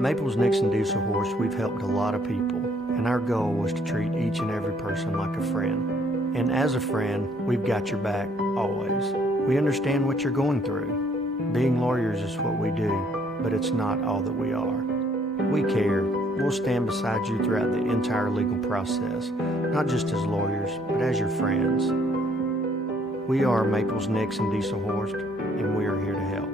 Maples Nixon Diesel Horse, we've helped a lot of people, and our goal was to treat each and every person like a friend. And as a friend, we've got your back, always. We understand what you're going through. Being lawyers is what we do, but it's not all that we are. We care. We'll stand beside you throughout the entire legal process, not just as lawyers, but as your friends. We are Maples Nixon Diesel Horse, and we are here to help.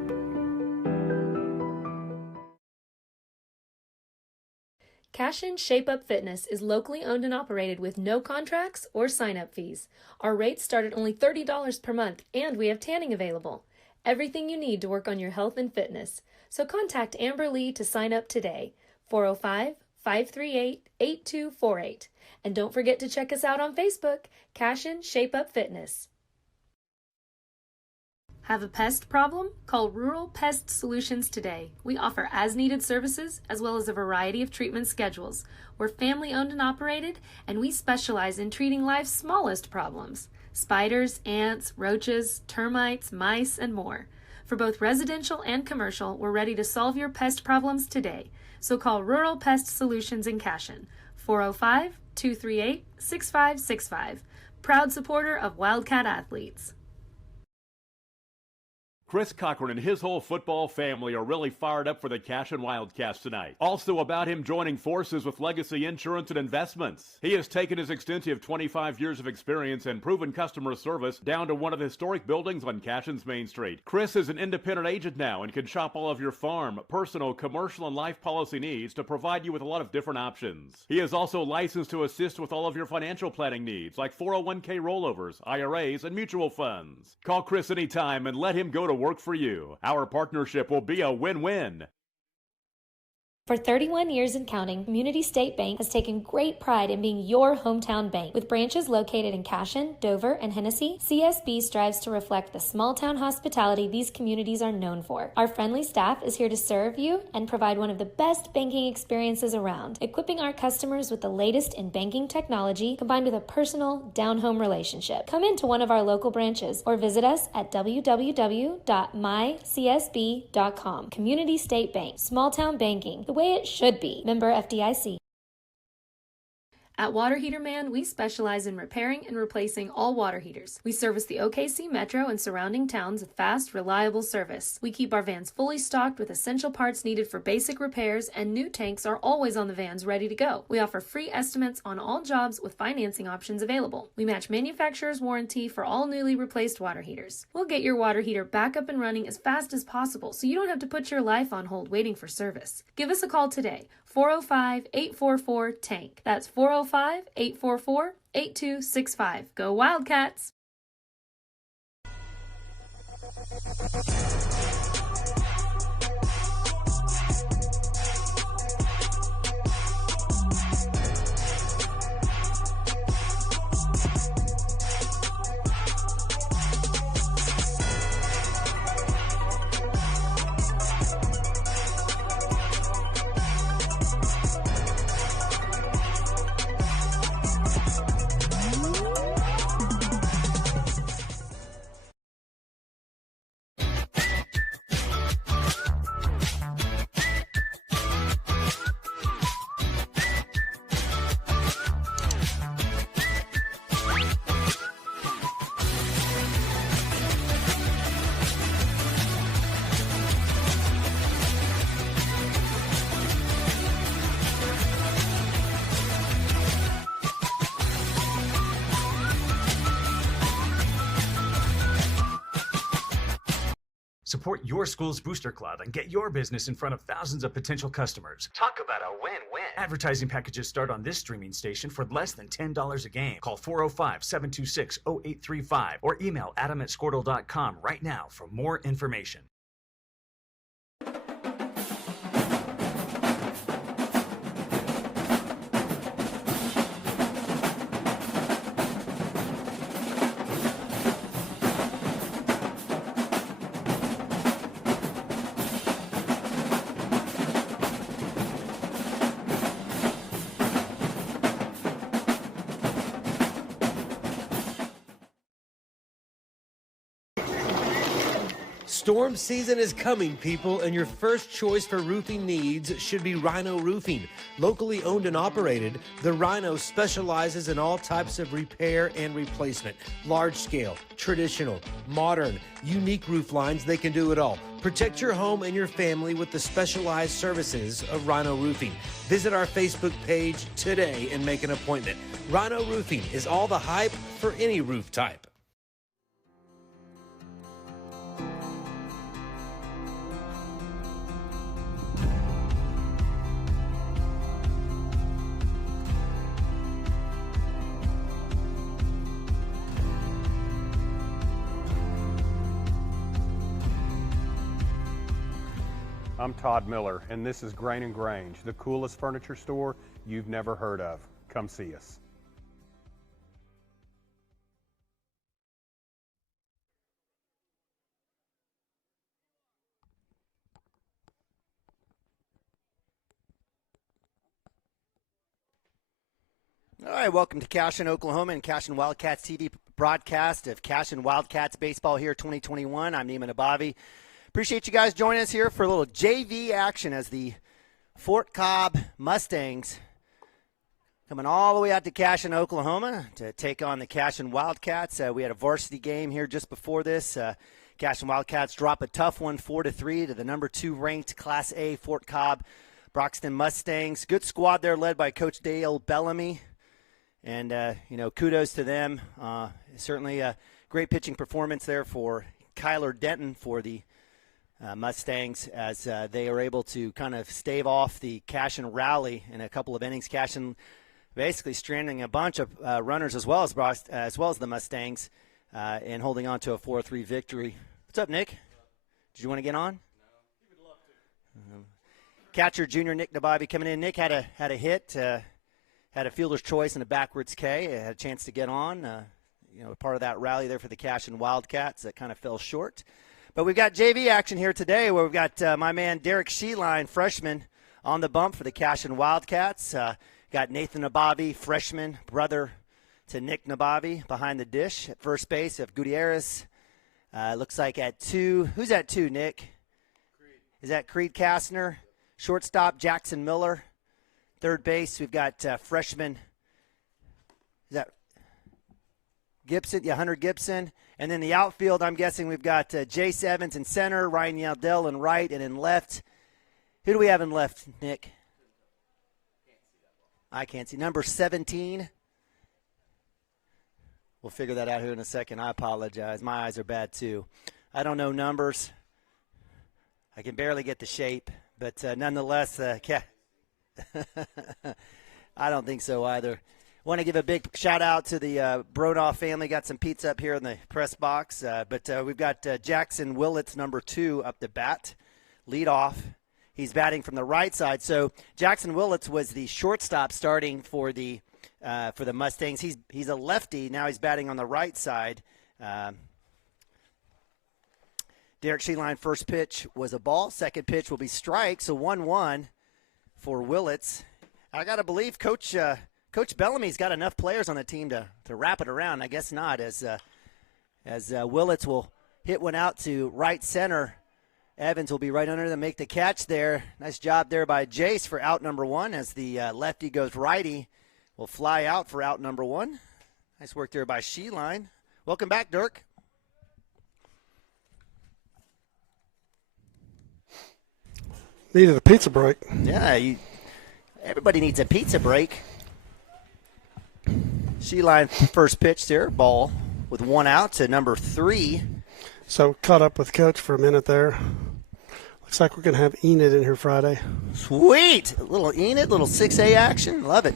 CASHION Shape Up Fitness is locally owned and operated with no contracts or sign-up fees. Our rates start at only $30 per month, and we have tanning available. Everything you need to work on your health and fitness. So contact Amber Lee to sign up today, 405-538-8248. And don't forget to check us out on Facebook, CASHION Shape Up Fitness. Have a pest problem? Call Rural Pest Solutions today. We offer as-needed services as well as a variety of treatment schedules. We're family-owned and operated, and we specialize in treating life's smallest problems: spiders, ants, roaches, termites, mice, and more. For both residential and commercial, we're ready to solve your pest problems today. So call Rural Pest Solutions in CASHION, 405-238-6565. Proud supporter of Wildcat athletes. Chris Cochran and his whole football family are really fired up for the CASHION Wildcats tonight. Also about him joining forces with Legacy Insurance and Investments. He has taken his extensive 25 years of experience and proven customer service down to one of the historic buildings on CASHION's Main Street. Chris is an independent agent now and can shop all of your farm, personal, commercial, and life policy needs to provide you with a lot of different options. He is also licensed to assist with all of your financial planning needs like 401k rollovers, IRAs, and mutual funds. Call Chris anytime and let him go to work for you. Our partnership will be a win-win. For 31 years and counting, Community State Bank has taken great pride in being your hometown bank. With branches located in CASHION, Dover, and Hennessy, CSB strives to reflect the small-town hospitality these communities are known for. Our friendly staff is here to serve you and provide one of the best banking experiences around, equipping our customers with the latest in banking technology combined with a personal, down-home relationship. Come into one of our local branches or visit us at www.mycsb.com. Community State Bank, small-town banking, the way it should be. Member FDIC. At Water Heater Man, we specialize in repairing and replacing all water heaters. We service the OKC Metro and surrounding towns with fast, reliable service. We keep our vans fully stocked with essential parts needed for basic repairs, and new tanks are always on the vans ready to go. We offer free estimates on all jobs with financing options available. We match manufacturer's warranty for all newly replaced water heaters. We'll get your water heater back up and running as fast as possible so you don't have to put your life on hold waiting for service. Give us a call today, 405-844-TANK. That's 405-844-8265. Go Wildcats! Support your school's booster club and get your business in front of thousands of potential customers. Talk about a win-win. Advertising packages start on this streaming station for less than $10 a game. Call 405-726-0835 or email adam@squirtle.com right now for more information. Storm season is coming, people, and your first choice for roofing needs should be Rhino Roofing. Locally owned and operated, the Rhino specializes in all types of repair and replacement. Large scale, traditional, modern, unique roof lines, they can do it all. Protect your home and your family with the specialized services of Rhino Roofing. Visit our Facebook page today and make an appointment. Rhino Roofing is all the hype for any roof type. I'm Todd Miller, and this is Grain & Grange, the coolest furniture store you've never heard of. Come see us. All right, welcome to CASHION Oklahoma and CASHION Wildcats TV broadcast of CASHION Wildcats Baseball here 2021. I'm Neiman Abavi. Appreciate you guys joining us here for a little JV action as the Fort Cobb Mustangs coming all the way out to CASHION, Oklahoma to take on the CASHION Wildcats. We had a varsity game here just before this. CASHION Wildcats drop a tough one 4-3 to the number 2 ranked Class A Fort Cobb Broxton Mustangs. Good squad there led by Coach Dale Bellamy. And, kudos to them. Certainly a great pitching performance there for Kyler Denton for the Mustangs as they are able to kind of stave off the CASHION rally in a couple of innings. CASHION basically stranding a bunch of runners as well as the Mustangs and holding on to a 4-3 victory. What's up, Nick? Did you want to get on? No, he would love to. Catcher junior Nick Nababi coming in. Nick had a hit, had a fielder's choice and a backwards K. Had a chance to get on. Part of that rally there for the CASHION Wildcats that kind of fell short. But we've got JV action here today where we've got my man Derek Sheeline, freshman, on the bump for the CASHION Wildcats. Got Nathan Nabavi, freshman, brother to Nick Nabavi, behind the dish. At first base of Gutierrez. Looks like at 2. Who's at 2, Nick? Creed. Is that Creed Kastner? Shortstop, Jackson Miller. Third base, we've got freshman. Is that Gibson? Yeah, Hunter Gibson. And then the outfield, I'm guessing we've got Jace Evans in center, Ryan Yaldell in right, and in left. Who do we have in left, Nick? I can't see. Number 17. We'll figure that out here in a second. I apologize. My eyes are bad, too. I don't know numbers. I can barely get the shape. But nonetheless, I don't think so either. Want to give a big shout-out to the Brodoff family. Got some pizza up here in the press box. But we've got Jackson Willits, number 2, up to bat, lead off. He's batting from the right side. So Jackson Willits was the shortstop starting for the Mustangs. He's a lefty. Now he's batting on the right side. Derek Sheeline, first pitch was a ball. Second pitch will be strike. So 1-1 for Willits. I got to believe Coach Bellamy's got enough players on the team to wrap it around. I guess not, as Willits will hit one out to right center. Evans will be right under them, make the catch there. Nice job there by Jace for out number 1 as the lefty goes righty. Will fly out for out number 1. Nice work there by Sheeline. Welcome back, Dirk. Needed a pizza break. Yeah, everybody needs a pizza break. Sheeline first pitch there, ball with 1 out to number 3. So caught up with Coach for a minute there. Looks like we're going to have Enid in here Friday. Sweet. A little Enid, little 6A action. Love it.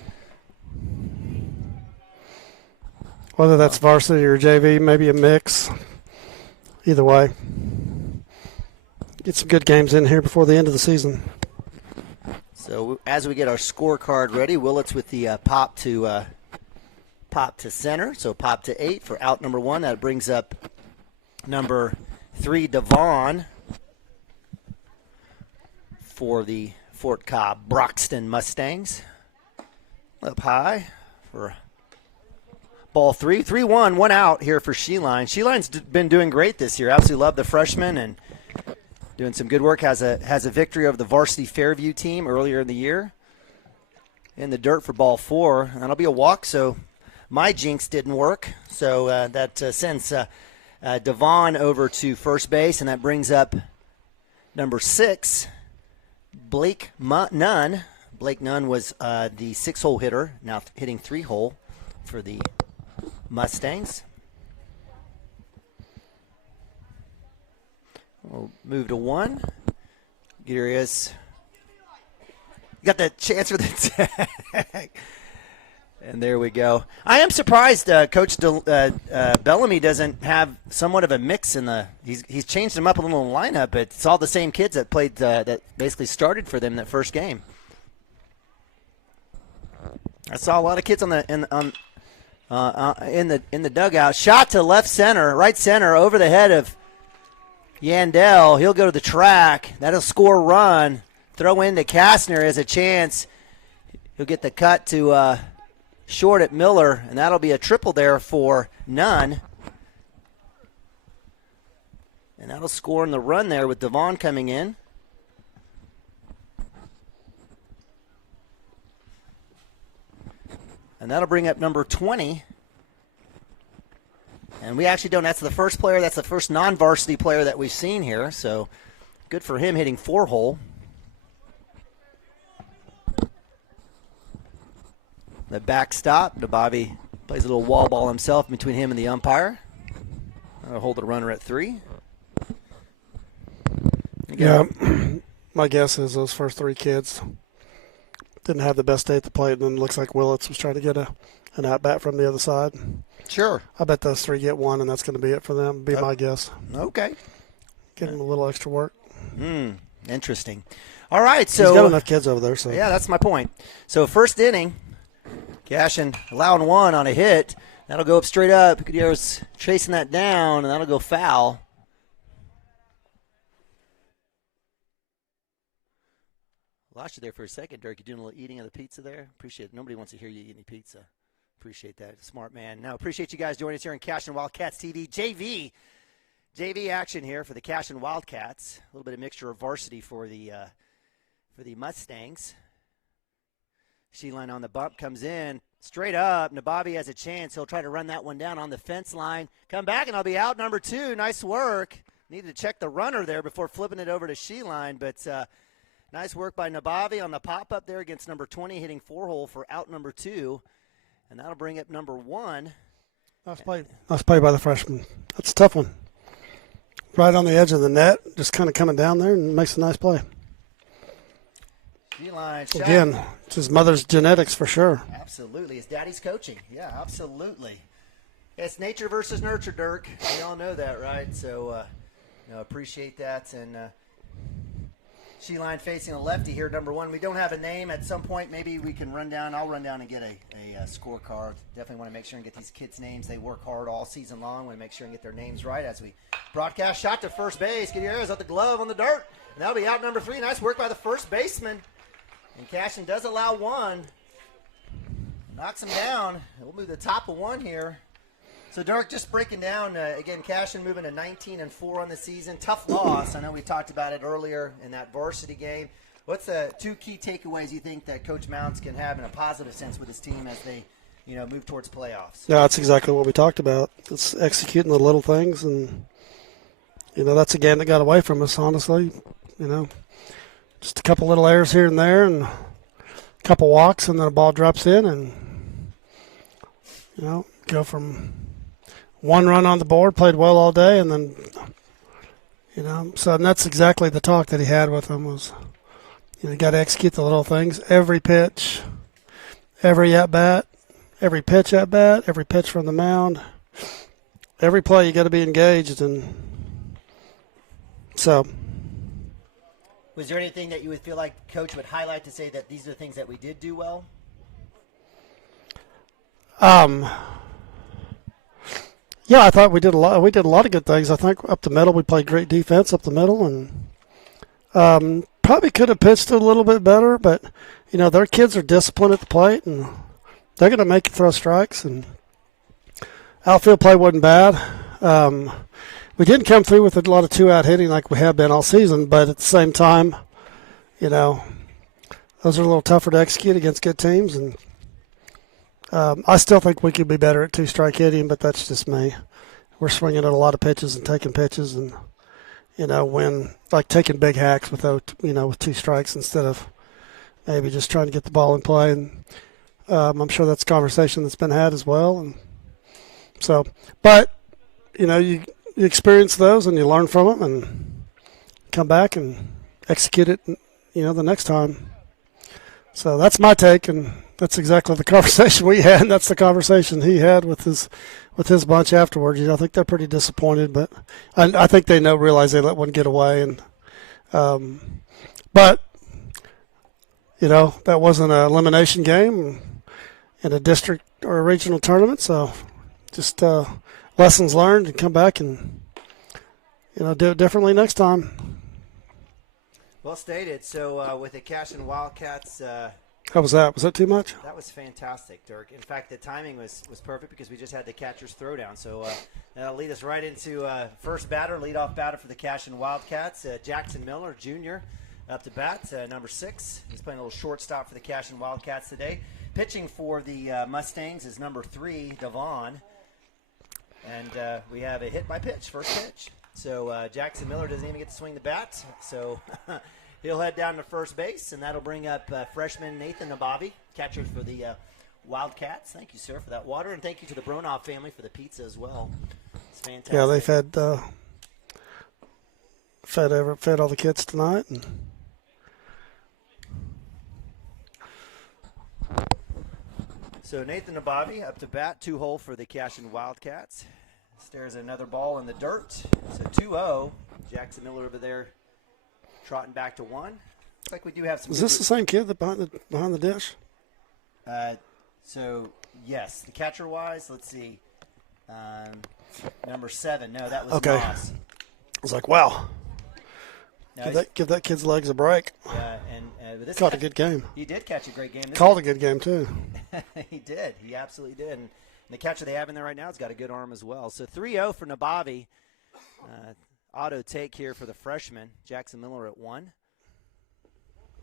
Whether that's varsity or JV, maybe a mix. Either way. Get some good games in here before the end of the season. So as we get our scorecard ready, Willits with the pop to center. So pop to 8 for out number 1. That brings up number 3, Devon, for the Fort Cobb Broxton Mustangs. Up high for ball 3. 3-1, 1 out here for Sheeline. Sheeline's been doing great this year. Absolutely love the freshman and doing some good work. Has a victory over the varsity Fairview team earlier in the year. In the dirt for ball 4. That'll be a walk, so my jinx didn't work. So that sends Devon over to first base, and that brings up number 6, Blake Nunn. Blake Nunn was the 6-hole hitter, now hitting 3-hole for the Mustangs. We'll move to 1. Gutierrez got the chance for the tag. And there we go. I am surprised Coach Bellamy doesn't have somewhat of a mix in the – he's changed them up a little in the lineup, but it's all the same kids that played that basically started for them that first game. I saw a lot of kids in the dugout. Shot to left center, right center, over the head of Yandel. He'll go to the track. That'll score a run. Throw into Kastner as a chance. He'll get the cut to short at Miller, and that'll be a triple there for Nunn. And that'll score in the run there with Devon coming in. And that'll bring up number 20. And we actually don't. That's the first player. That's the first non-varsity player that we've seen here. So good for him hitting 4-hole. The backstop. Bobby plays a little wall ball himself between him and the umpire. I'll hold the runner at 3. Yeah, my guess is those first 3 kids didn't have the best day at the plate, and then it looks like Willits was trying to get an at-bat from the other side. Sure. I bet those 3 get 1, and that's going to be it for them, be my guess. Okay. Give them a little extra work. Interesting. All right, so he's got enough kids over there. So yeah, that's my point. So first inning, Cashion allowing 1 on a hit. That'll go up straight up. Gutierrez chasing that down, and that'll go foul. Lost you there for a second, Dirk. You doing a little eating of the pizza there? Appreciate it. Nobody wants to hear you eat any pizza. Appreciate that. Smart man. Now, appreciate you guys joining us here in CASHION Wildcats TV. JV action here for the CASHION Wildcats. A little bit of mixture of varsity for the Mustangs. Sheeline on the bump, comes in straight up. Nabavi has a chance. He'll try to run that one down on the fence line. Come back, and I'll be out number 2. Nice work. Needed to check the runner there before flipping it over to Sheeline, but nice work by Nabavi on the pop-up there against number 20, hitting 4-hole for out number 2. And that'll bring up number 1. Nice play. Nice play by the freshman. That's a tough one. Right on the edge of the net, just kind of coming down there and makes a nice play. Again, it's his mother's genetics for sure. Absolutely. His daddy's coaching. Yeah, absolutely. It's nature versus nurture, Dirk. We all know that, right? So, appreciate that. And Sheeline facing a lefty here, number 1. We don't have a name. At some point, maybe we can run down. I'll run down and get a scorecard. Definitely want to make sure and get these kids' names. They work hard all season long. Want to make sure and get their names right as we broadcast. Shot to first base. Gutierrez out the glove on the dirt. And that'll be out number 3. Nice work by the first baseman. And Cashion does allow 1. Knocks him down. We'll move to the top of 1 here. So, Dirk, just breaking down, again, Cashion moving to 19-4 on the season. Tough loss. I know we talked about it earlier in that varsity game. What's the 2 key takeaways you think that Coach Mounts can have in a positive sense with his team as they, move towards playoffs? Yeah, that's exactly what we talked about. It's executing the little things, and, that's a game that got away from us, honestly. Just a couple little errors here and there and a couple walks, and then a ball drops in, and, go from 1 run on the board, played well all day, and then, and that's exactly the talk that he had with him was, you got to execute the little things. Every pitch, every at-bat, every pitch at-bat, every pitch from the mound, every play you got to be engaged, and so. Was there anything that you would feel like Coach would highlight to say that these are the things that we did do well? Yeah, I thought we did a lot. We did a lot of good things. I think up the middle we played great defense up the middle, and probably could have pitched it a little bit better. But their kids are disciplined at the plate, and they're going to make you throw strikes. And outfield play wasn't bad. we didn't come through with a lot of two-out hitting like we have been all season, but at the same time, those are a little tougher to execute against good teams. And I still think we could be better at two-strike hitting, but that's just me. We're swinging at a lot of pitches and taking pitches, and when like taking big hacks with with two strikes instead of maybe just trying to get the ball in play. And I'm sure that's a conversation that's been had as well. And so, but you experience those and you learn from them and come back and execute it, the next time. So that's my take, and that's exactly the conversation we had, and that's the conversation he had with his bunch afterwards. I think they're pretty disappointed, but I think they realize they let one get away, and but that wasn't an elimination game in a district or a regional tournament, so just lessons learned, and come back and do it differently next time. Well stated. So with the CASHION Wildcats, how was that? Was that too much? that was fantastic, Dirk. In fact, the timing was perfect because we just had the catcher's throwdown. So that'll lead us right into first batter, leadoff batter for the CASHION Wildcats, Jackson Miller, Jr., up to bat, number 6. He's playing a little shortstop for the CASHION Wildcats today. Pitching for the Mustangs is number 3, Devon. And we have a hit by pitch, first pitch. So Jackson Miller doesn't even get to swing the bat. So he'll head down to first base, and that'll bring up freshman Nathan Nabavi, catcher for the Wildcats. Thank you, sir, for that water, and thank you to the Bronoff family for the pizza as well. It's fantastic. Yeah, they fed all the kids tonight. And so Nathan Nabavi up to bat, 2-hole for the CASHION Wildcats. Stares at another ball in the dirt. So 2-0. Jackson Miller over there trotting back to 1. Looks like we do have some. Is this the same kid that behind the dish? So yes, the catcher wise, let's see. Number 7. No, that was Moss. I was like, wow. No, Give that kid's legs a break. Yeah, and this Caught a good game. He did catch a great game. Called a good game too. He did. He absolutely did. And the catcher they have in there right now has got a good arm as well. So 3-0 for Nabavi. Auto take here for the freshman. Jackson Miller at 1.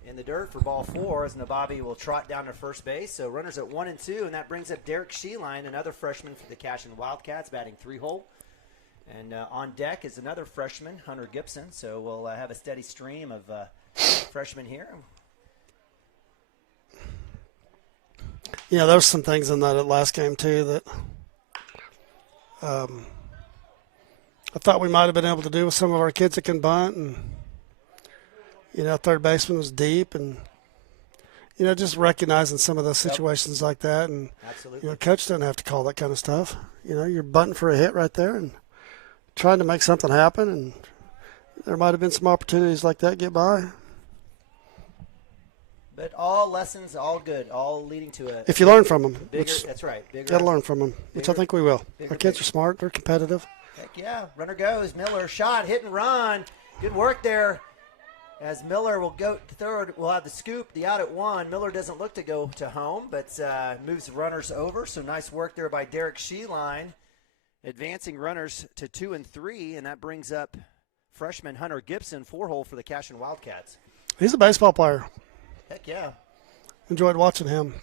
In the dirt for ball 4 as Nabavi will trot down to first base. So runners at 1 and 2, and that brings up Derek Sheeline, another freshman for the CASHION Wildcats, batting 3-hole. And on deck is another freshman, Hunter Gibson. So we'll have a steady stream of freshmen here. Yeah, there was some things in that last game too that I thought we might have been able to do with some of our kids that can bunt, and third baseman was deep, and just recognizing some of those situations like that, and absolutely, coach doesn't have to call that kind of stuff. You're bunting for a hit right there and trying to make something happen, and there might have been some opportunities like that get by. But all lessons, all good, all leading to a. If you learn from them, that's right. Got to learn from them, which I think we will. Our kids are smart; they're competitive. Heck yeah! Runner goes. Miller shot, hit and run. Good work there. As Miller will go to third, we'll have the scoop, the out at 1. Miller doesn't look to go to home, but moves runners over. So nice work there by Derek Sheeline, advancing runners to 2 and 3, and that brings up freshman Hunter Gibson, 4-hole for the CASHION Wildcats. He's a baseball player. Heck yeah. Enjoyed watching him.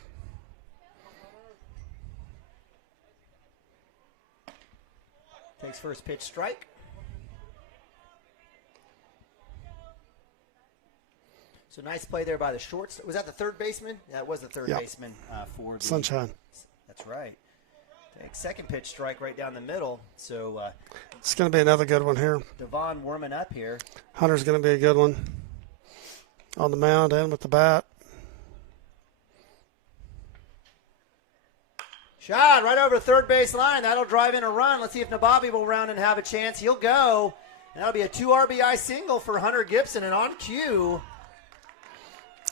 Takes first pitch, strike. So nice play there by the shorts. Was that the third baseman? That was the third baseman for the Sunshine. That's right. Takes second pitch, strike right down the middle. So it's going to be another good one here. Devon warming up here. Hunter's going to be a good one on the mound and with the bat. Shot right over the third base line. That'll drive in a run. Let's see if Nabavi will round and have a chance. He'll go. And that'll be a 2 RBI single for Hunter Gibson. And on cue,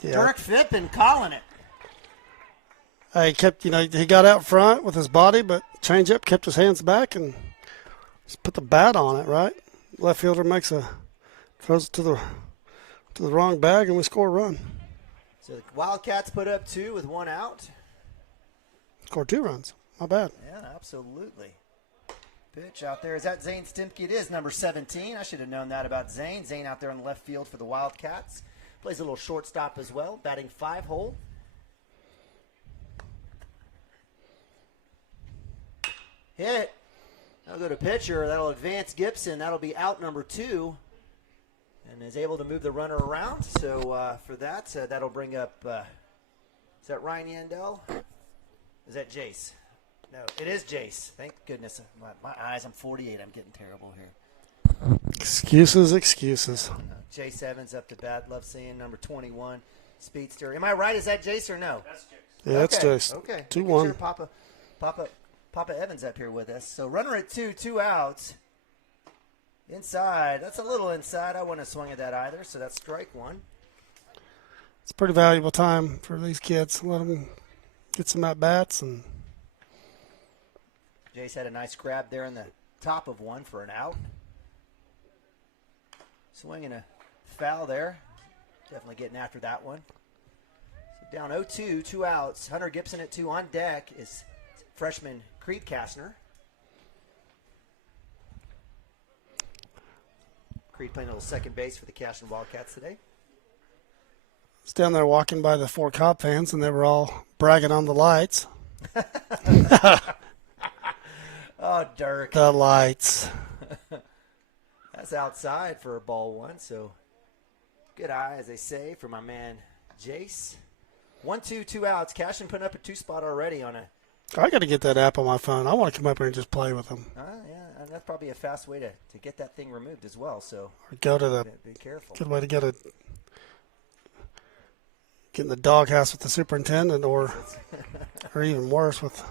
Dirk Phippen calling it. He kept, he got out front with his body, but changeup kept his hands back and just put the bat on it, right? Left fielder throws it to the wrong bag, and we score a run. So the Wildcats put up 2 with 1 out. Scored 2 runs. My bad. Yeah, absolutely. Pitch out there. Is that Zane Stimke? It is number 17. I should have known that about Zane. Zane out there on the left field for the Wildcats. Plays a little shortstop as well, batting 5-hole. Hit. That'll go to pitcher. That'll advance Gibson. That'll be out number 2. And is able to move the runner around. So for that, that'll bring up, is that Ryan Yandel? Is that Jace? No, it is Jace. Thank goodness. My eyes, I'm 48. I'm getting terrible here. Excuses. Jace Evans up to bat. Love seeing number 21, Speedster. Am I right? Is that Jace or no? That's Jace. Yeah, that's Jace. Okay. 2-1. Sure Papa Evans up here with us. So runner at 2 outs. Inside. That's a little inside. I wouldn't have swung at that either, so that's strike 1. It's pretty valuable time for these kids. Let them get some at-bats. And Jace had a nice grab there in the top of one for an out. Swinging a foul there. Definitely getting after that one. So down 0-2, 2 outs. Hunter Gibson at 2. On deck is freshman Creed Kastner. Creed playing a little second base for the CASHION Wildcats today. I was down there walking by the 4 COBB fans, and they were all bragging on the lights. Oh, Dirk. The lights. That's outside for a ball 1, so good eye, as they say, for my man Jace. 1-2, 2 outs. CASHION putting up a 2-spot already on a. I got to get that app on my phone. I want to come up here and just play with them. Yeah, and that's probably a fast way to get that thing removed as well. So or go to the. Be careful. Good way to get in the doghouse with the superintendent, or even worse with.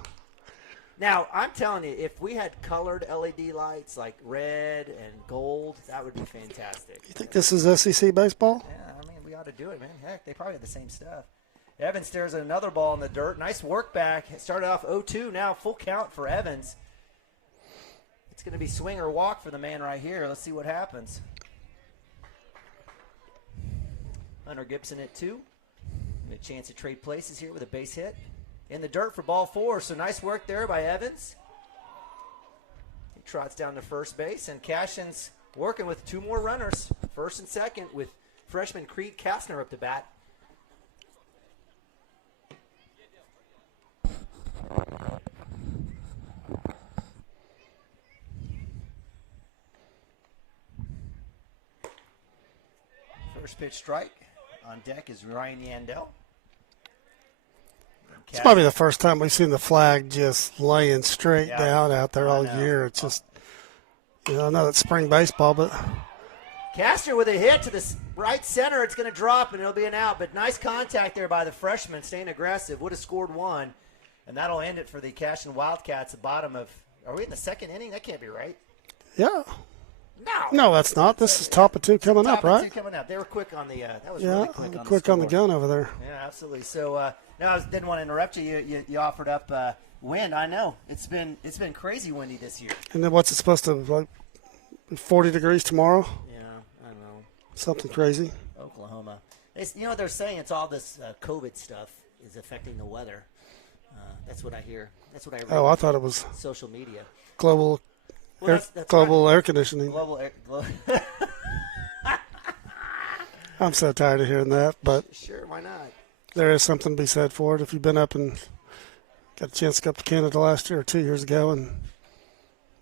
Now, I'm telling you, if we had colored LED lights like red and gold, that would be fantastic. You think this is SEC baseball? Yeah, I mean, we ought to do it, man. Heck, they probably have the same stuff. Evans stares at another ball in the dirt. Nice work back. It started off 0-2, now full count for Evans. It's going to be swing or walk for the man right here. Let's see what happens. Hunter Gibson at 2. A chance to trade places here with a base hit. In the dirt for ball 4, so nice work there by Evans. He trots down to first base, and CASHION's working with 2 more runners, first and second, with freshman Creed Kastner up to bat. First pitch strike. On deck is Ryan Yandel. It's probably the first time we've seen the flag just laying straight down out there all year. It's just, I know it's spring baseball, but. Kastner with a hit to the right center. It's going to drop, and it'll be an out. But nice contact there by the freshman, staying aggressive. Would have scored 1, and that'll end it for the CASHION Wildcats. The bottom of, are we in the second inning? That can't be right. Yeah. No, that's not. This is top of 2 coming up, right? Top of 2 coming up. They were quick on the. That was really quick on the gun over there. Yeah, absolutely. So now I didn't want to interrupt you. You offered up wind. I know it's been crazy windy this year. And then what's it supposed to like? 40 degrees tomorrow. Yeah, I know. Something crazy. Oklahoma. They're saying it's all this COVID stuff is affecting the weather. That's what I hear. That's what I read. Oh, I thought it was social media. Global. Well, that's global air conditioning. Global air. I'm so tired of hearing that, but sure, why not? There is something to be said for it. If you've been up and got a chance to go up to Canada last year or 2 years ago, and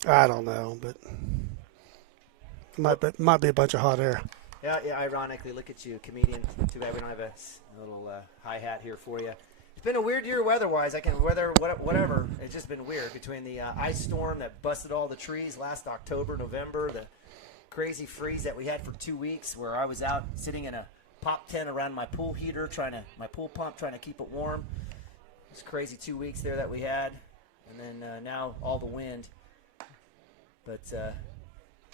I don't know, but it might be a bunch of hot air. Yeah. Ironically, look at you, comedian. Too bad we don't have a little hi hat here for you. It's been a weird year weather-wise. Whatever. It's just been weird between the ice storm that busted all the trees last October, November, the crazy freeze that we had for 2 weeks where I was out sitting in a pop tent around my pool heater, my pool pump, trying to keep it warm. It was crazy 2 weeks there that we had. And then now all the wind. But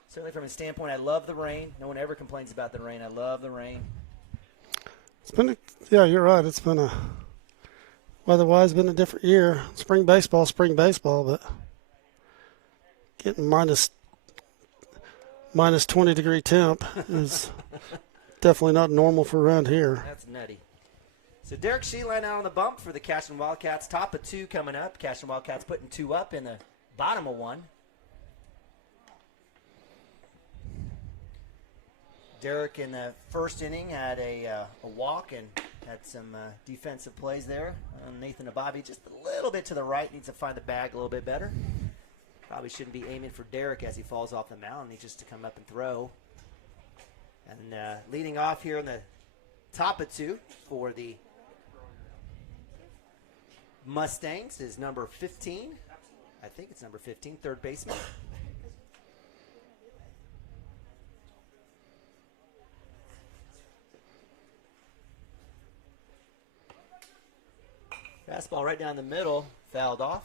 certainly from a standpoint, I love the rain. No one ever complains about the rain. I love the rain. You're right. It's been weather-wise, been a different year. Spring baseball, but getting minus 20-degree temp is definitely not normal for around here. That's nutty. So Derek Sheeline out on the bump for the CASHION Wildcats. Top of 2 coming up. CASHION Wildcats putting 2 up in the bottom of 1. Derek in the first inning had a walk and had some defensive plays there. Nathan Ababi just a little bit to the right, needs to find the bag a little bit better. Probably shouldn't be aiming for Derek as he falls off the mound. He needs just to come up and throw. And leading off here in the top of 2 for the Mustangs is number 15. I think it's number 15, third baseman. Fastball right down the middle, fouled off.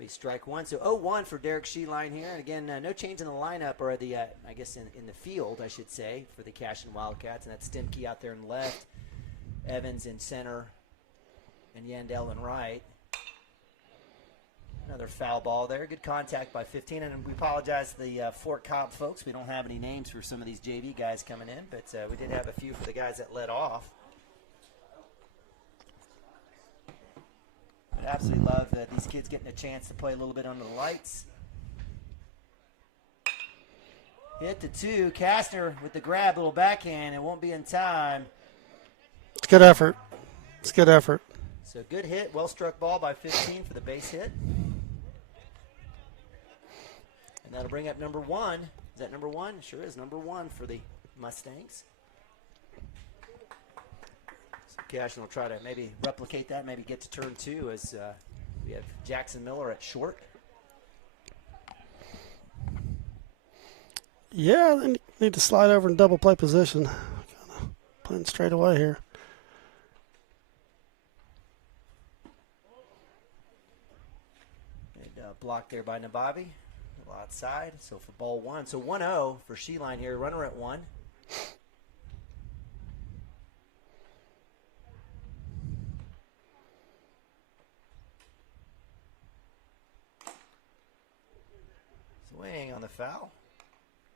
Be strike one. So 0-1 for Derek Sheeline here. And again, no change in the lineup, or the I guess in the field, I should say, for the Cashion Wildcats. And that's Stemke out there in left, Evans in center, and Yandel in right. Another foul ball there. Good contact by 15. And we apologize to the Fort Cobb folks. We don't have any names for some of these JV guys coming in, but we did have a few for the guys that led off. I absolutely love these kids getting a chance to play a little bit under the lights. Hit to 2. Kastner with the grab, little backhand. It won't be in time. It's good effort. It's good effort. So good hit, well struck ball by 15 for the base hit. And that'll bring up number 1. Is that number 1? Sure is number 1 for the Mustangs. Cashion will try to maybe replicate that, maybe get to turn 2 as we have Jackson Miller at short. Yeah, they need to slide over and double play position. Kind of playing straight away here. And blocked there by Nabavi. A little outside, so for ball 1. So 1-0 for Sheeline here, runner at 1. Swing on the foul.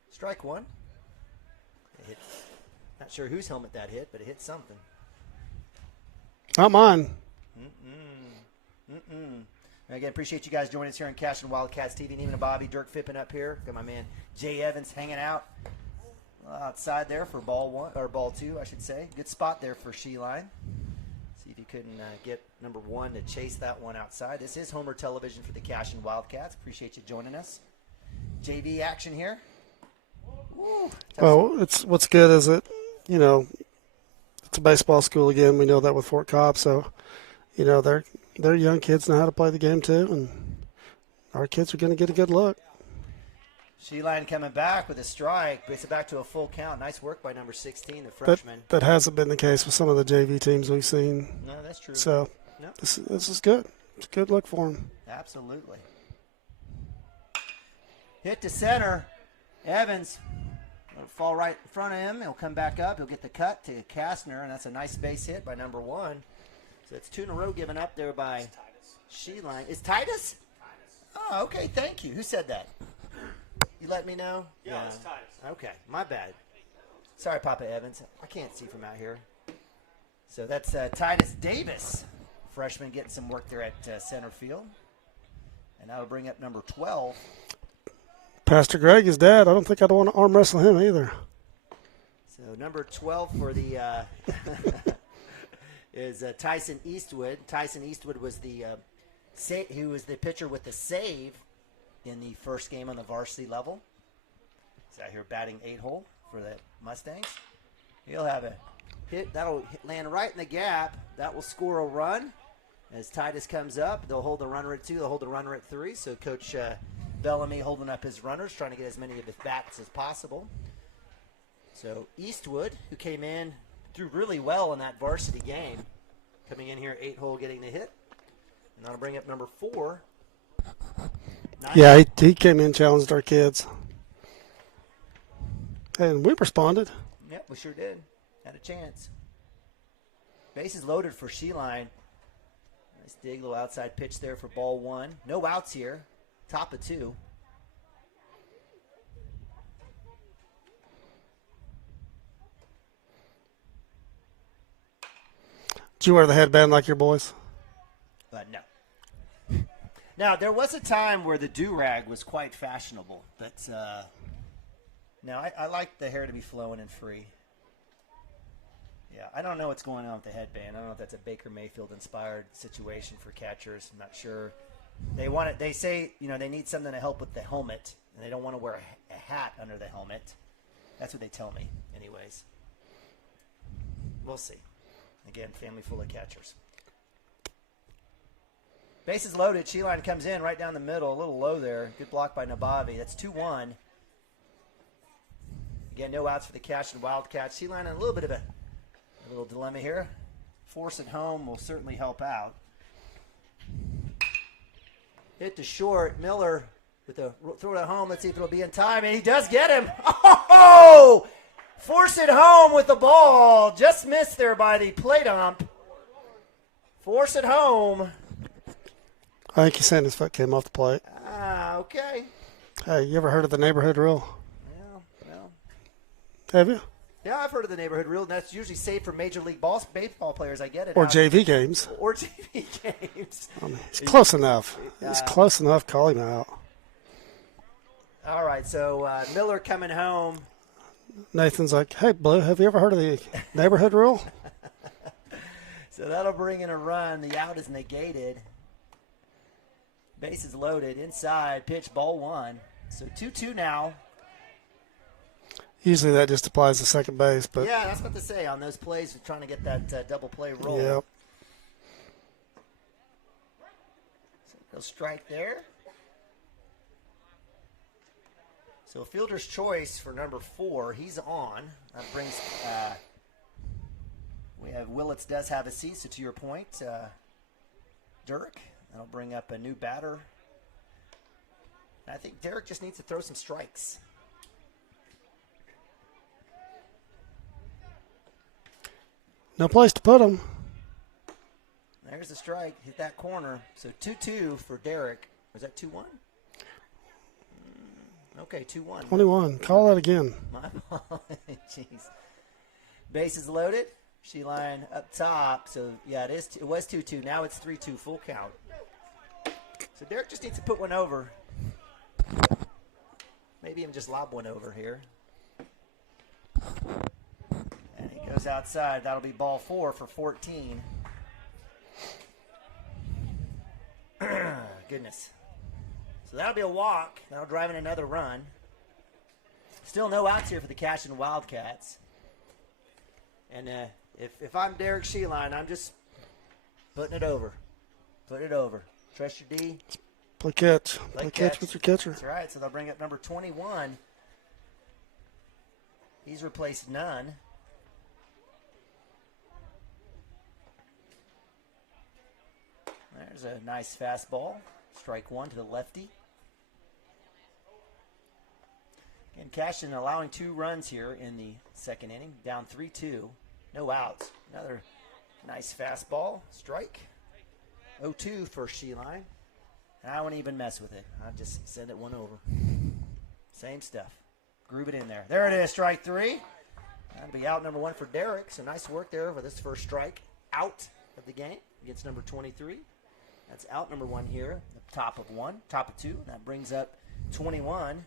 Strike 1. It hit, not sure whose helmet that hit, but it hit something. Not mine. Again, appreciate you guys joining us here on Cashion Wildcats TV. And even Bobby, Dirk Fippen up here. Got my man Jay Evans hanging out outside there for ball 1 or ball 2, I should say. Good spot there for Sheeline. See if you couldn't get number 1 to chase that one outside. This is Homer Television for the Cashion Wildcats. Appreciate you joining us. JV action here. Woo, well, what's good is it's a baseball school again. We know that with Fort Cobb, so their young kids know how to play the game too, and our kids are going to get a good look. Sheeline coming back with a strike. It's back to a full count. Nice work by number 16, the freshman. That hasn't been the case with some of the JV teams we've seen. No, that's true. So no. This is good. It's a good look for him. Absolutely. Hit to center. Evans will fall right in front of him. He'll come back up. He'll get the cut to Kastner, and that's a nice base hit by number 1. So it's 2 in a row given up there by Sheeline. Is Titus? Oh, okay. Thank you. Who said that? You let me know? Yeah, it's Titus. Okay. My bad. Sorry, Papa Evans. I can't see from out here. So that's Titus Davis, freshman, getting some work there at center field. And that'll bring up number 12. Pastor Greg, his dad. I don't think I'd want to arm wrestle him either. So number 12 for the is Tyson Eastwood. Tyson Eastwood was who was the pitcher with the save in the first game on the varsity level. He's out here batting 8-hole for the Mustangs. He'll have a hit. That'll land right in the gap. That will score a run. As Titus comes up, they'll hold the runner at 2. They'll hold the runner at 3. So Coach Bellamy holding up his runners, trying to get as many of his bats as possible. So Eastwood, who came in, threw really well in that varsity game, coming in here 8-hole, getting the hit. And that'll bring up number 4. Yeah, he came in, challenged our kids. And we responded. Yep, we sure did. Had a chance. Bases loaded for Sheeline. Nice dig, little outside pitch there for ball 1. No outs here. Top of 2. Did you wear the headband like your boys? No. Now, there was a time where the do-rag was quite fashionable, but now I like the hair to be flowing and free. Yeah, I don't know what's going on with the headband. I don't know if that's a Baker Mayfield-inspired situation for catchers. I'm not sure. They say, they need something to help with the helmet, and they don't want to wear a hat under the helmet. That's what they tell me, anyways. We'll see. Again, family full of catchers. Bases loaded. Sheeline comes in right down the middle, a little low there. Good block by Nabavi. That's 2-1. Again, no outs for the Cashion Wildcats. Sheeline in a little bit of a little dilemma here. Force it home will certainly help out. Hit to short. Miller with a throw it home. Let's see if it'll be in time. And he does get him. Oh! Force it home with the ball. Just missed there by the plate ump. Force it home. I think he's saying his foot came off the plate. Okay. Hey, you ever heard of the neighborhood rule? Yeah, well. Have you? Yeah, I've heard of the neighborhood rule, and that's usually safe for Major League baseball players. I get it. Or JV games. Or JV games. I mean, it's close enough. It's close enough. Call him out. All right, so Miller coming home. Nathan's like, hey, Blue, have you ever heard of the neighborhood rule? So that'll bring in a run. The out is negated. Bases loaded. Inside. Pitch. Ball 1. So 2-2 now. Usually that just applies to second base. But yeah, that's what to say on those plays. We're trying to get that double play roll. Yep. So he'll strike there. So fielder's choice for number 4. He's on. That brings we have Willits does have a seat. So to your point, Derek. That'll bring up a new batter. And I think Derek just needs to throw some strikes. No place to put him. There's the strike. Hit that corner. So 2-2 for Derek. Was that 2-1? Okay, 2-1. 21. Call that again. My apologies. Bases loaded. Sheeline up top. So, yeah, it was 2-2. Now it's 3-2. Full count. So Derek just needs to put one over. Maybe even just lob one over here. And he goes outside. That'll be ball 4 for 14. Goodness. So that'll be a walk. That'll drive in another run. Still no outs here for the Cashion Wildcats. And if I'm Derek Sheeline, I'm just putting it over. Put it over. Trust your D. Play catch. Play catch with your catcher. That's right. So they'll bring up number 21. He's replaced Nunn. There's a nice fastball. Strike 1 to the lefty. Again, Cashion allowing 2 runs here in the second inning. Down 3-2. No outs. Another nice fastball. Strike. 0-2 for Sheeline. And I wouldn't even mess with it. I'd just send it one over. Same stuff. Groove it in there. There it is, strike 3. That'll be out number 1 for Derek. So nice work there for this first strike out of the game against number 23. That's out number 1 here. The top of 1, top of 2. That brings up 21.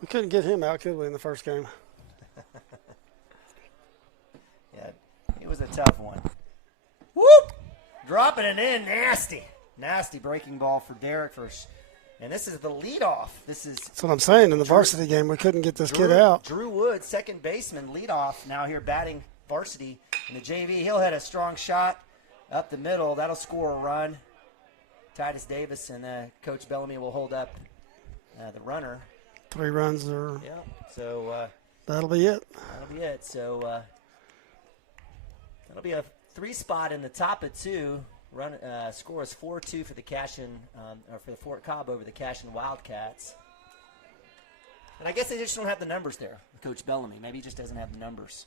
We couldn't get him out, could we, in the first game? Yeah, it was a tough one. Whoop! Dropping it in, nasty. Nasty breaking ball for Derek first. And this is the leadoff. That's what I'm saying. In the varsity game, we couldn't get this kid out. Drew Wood, second baseman, leadoff, now here batting varsity in the JV. He'll hit a strong shot up the middle. That'll score a run. Titus Davis and Coach Bellamy will hold up the runner. 3 runs there. Yeah, so that'll be it. That'll be it. So that'll be a 3 spot in the top of 2. Run score is 4-2 for the Cashion, or for the Fort Cobb over the Cashion Wildcats. And I guess they just don't have the numbers there, Coach Bellamy. Maybe he just doesn't have the numbers.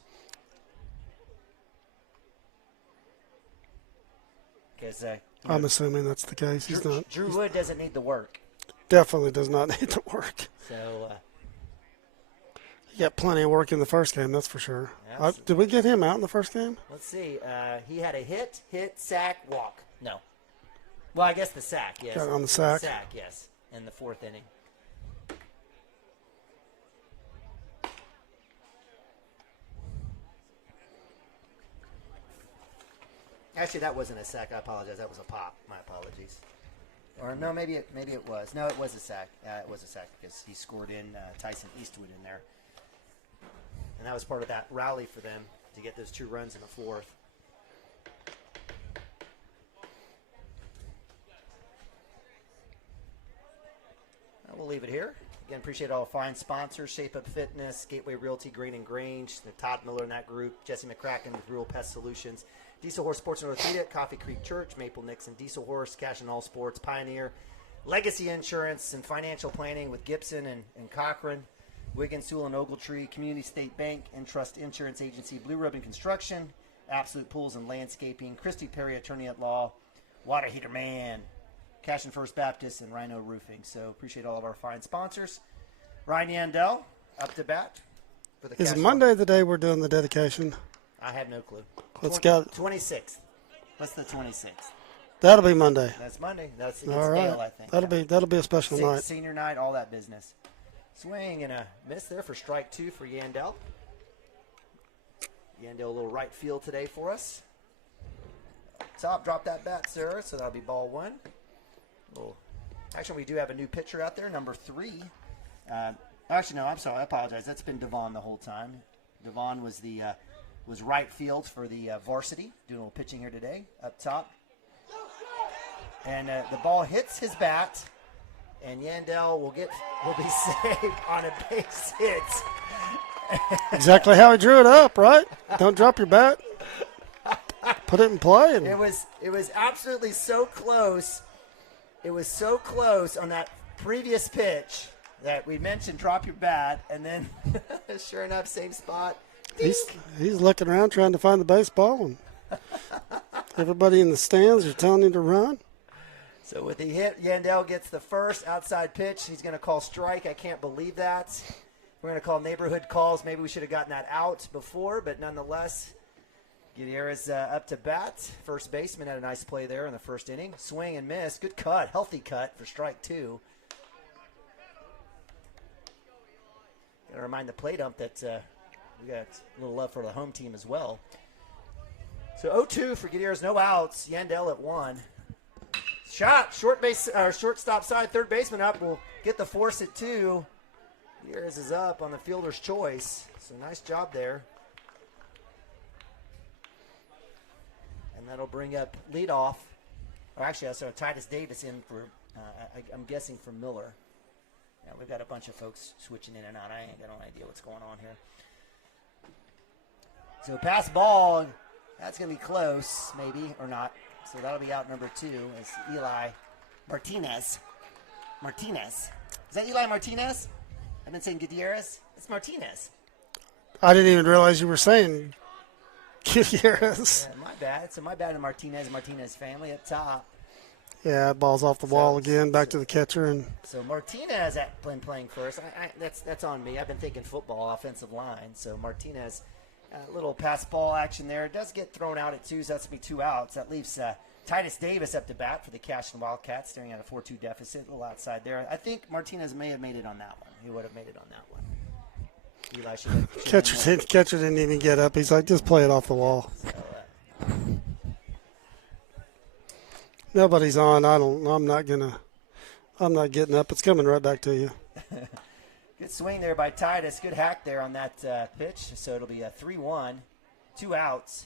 Because I'm assuming that's the case. Drew Wood doesn't need the work. Definitely does not need the work. So he got plenty of work in the first game, that's for sure. Did we get him out in the first game? Let's see. He had a hit, sack, walk. No. Well, I guess the sack, yes. Got it on the sack. Sack, yes, in the 4th inning. Actually, that wasn't a sack. I apologize. That was a pop. My apologies. Or no, maybe it was. No, it was a sack. It was a sack because he scored in Tyson Eastwood in there. And that was part of that rally for them to get those 2 runs in the 4th. We'll leave it here. Again, appreciate all fine sponsors, Shape Up Fitness, Gateway Realty, Grain and Grange, the Todd Miller in that group, Jesse McCracken with Rural Pest Solutions, Diesel Horse Sports and Orthopedic, Coffee Creek Church, Maple Nixon, Diesel Horse, Cash and All Sports, Pioneer, Legacy Insurance and Financial Planning with Gibson and Cochran, Wiggins, Sewell and Ogletree, Community State Bank, Entrust Insurance Agency, Blue Ribbon Construction, Absolute Pools and Landscaping, Christy Perry, Attorney at Law, Water Heater Man, Cash and First Baptist, and Rhino Roofing. So appreciate all of our fine sponsors. Ryan Yandel, up to bat for the. Is Monday the day we're doing the dedication? I have no clue. Let's go. 26th. What's the 26th? That'll be Monday. That's Monday. That's against All right. Dale, I think. That'll be a special night. Senior night, all that business. Swing and a miss there for strike 2 for Yandel. Yandel a little right field today for us. Top, drop that bat, sir. So that'll be ball 1. Actually, we do have a new pitcher out there, number 3. Actually, no, I'm sorry. I apologize. That's been Devon the whole time. Devon was was right field for the varsity, doing a little pitching here today, up top. And the ball hits his bat, and Yandel will be saved on a base hit. Exactly how he drew it up, right? Don't drop your bat. Put it in play. And It was absolutely so close. It was so close on that previous pitch that we mentioned drop your bat, and then sure enough, same spot. he's looking around trying to find the baseball, and everybody in the stands are telling him to run. So with the hit, Yandel gets the first outside pitch. He's going to call strike. I can't believe that. We're going to call neighborhood calls. Maybe we should have gotten that out before, but nonetheless, Gutierrez up to bat. First baseman had a nice play there in the first inning. Swing and miss. Good cut. Healthy cut for strike 2. Got to remind the plate ump that we got a little love for the home team as well. So 0-2 for Gutierrez. No outs. Yandel at 1. Shot. Shortstop side. Third baseman up. Will get the force at 2. Gutierrez is up on the fielder's choice. So nice job there. And that'll bring up leadoff. Or actually, I saw Titus Davis in for, I'm guessing for Miller. Yeah, we've got a bunch of folks switching in and out. I ain't got no idea what's going on here. So pass ball. That's going to be close, maybe, or not. So that'll be out number 2 as Eli Martinez. Is that Eli Martinez? I've been saying Gutierrez. It's Martinez. I didn't even realize you were saying Gutierrez. Yeah, my bad. So my bad to Martinez family up top. Yeah, ball's off the wall again, back to the catcher. And So Martinez been playing first. That's on me. I've been thinking football, offensive line. So Martinez, a little pass ball action there. It does get thrown out at 2, so that's going to be 2 outs. That leaves Titus Davis up to bat for the Cashion Wildcats, staring at a 4-2 deficit, a little outside there. I think Martinez may have made it on that one. He would have made it on that one. Eli catcher didn't even get up. He's like, just play it off the wall. So, Nobody's on. I'm not getting up. It's coming right back to you. good swing there by Titus. Good hack there on that pitch. So it'll be a 3-1, 2 outs.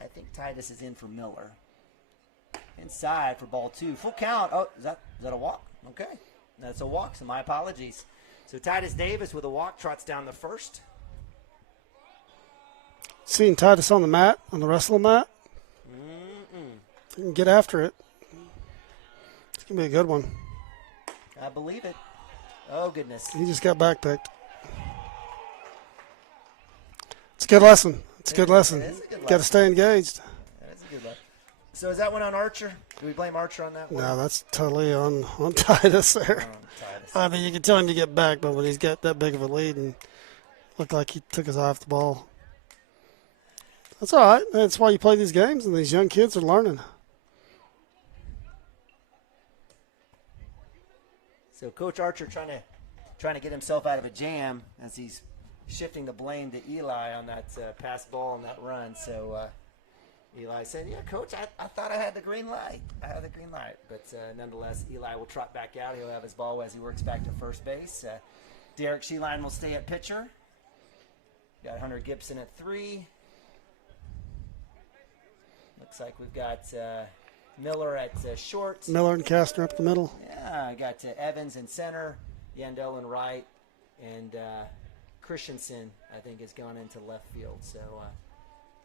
I think Titus is in for Miller. Inside for ball 2. Full count. Oh, is that a walk? Okay. That's a walk, so my apologies. So Titus Davis with a walk trots down the first. Seeing Titus on the mat, on the wrestling mat. You can get after it. It's going to be a good one. I believe it. Oh, goodness. He just got backpicked. It's a good lesson. It's a good lesson. It is a good lesson. Got to stay engaged. That is a good lesson. So is that one on Archer? Do we blame Archer on that one? No, that's totally on Titus there. Titus. I mean, you can tell him to get back, but when he's got that big of a lead and looked like he took his eye off the ball. That's all right. That's why you play these games, and these young kids are learning. So Coach Archer trying to get himself out of a jam as he's shifting the blame to Eli on that pass ball and that run. So Eli said, yeah, Coach, I thought I had the green light. I had the green light. But nonetheless, Eli will trot back out. He'll have his ball as he works back to first base. Derek Sheeline will stay at pitcher. Got Hunter Gibson at 3. Looks like we've got Miller at short. Miller and Kastner up the middle. Yeah, I got Evans in center, Yandel in right, and Christensen, I think, has gone into left field. So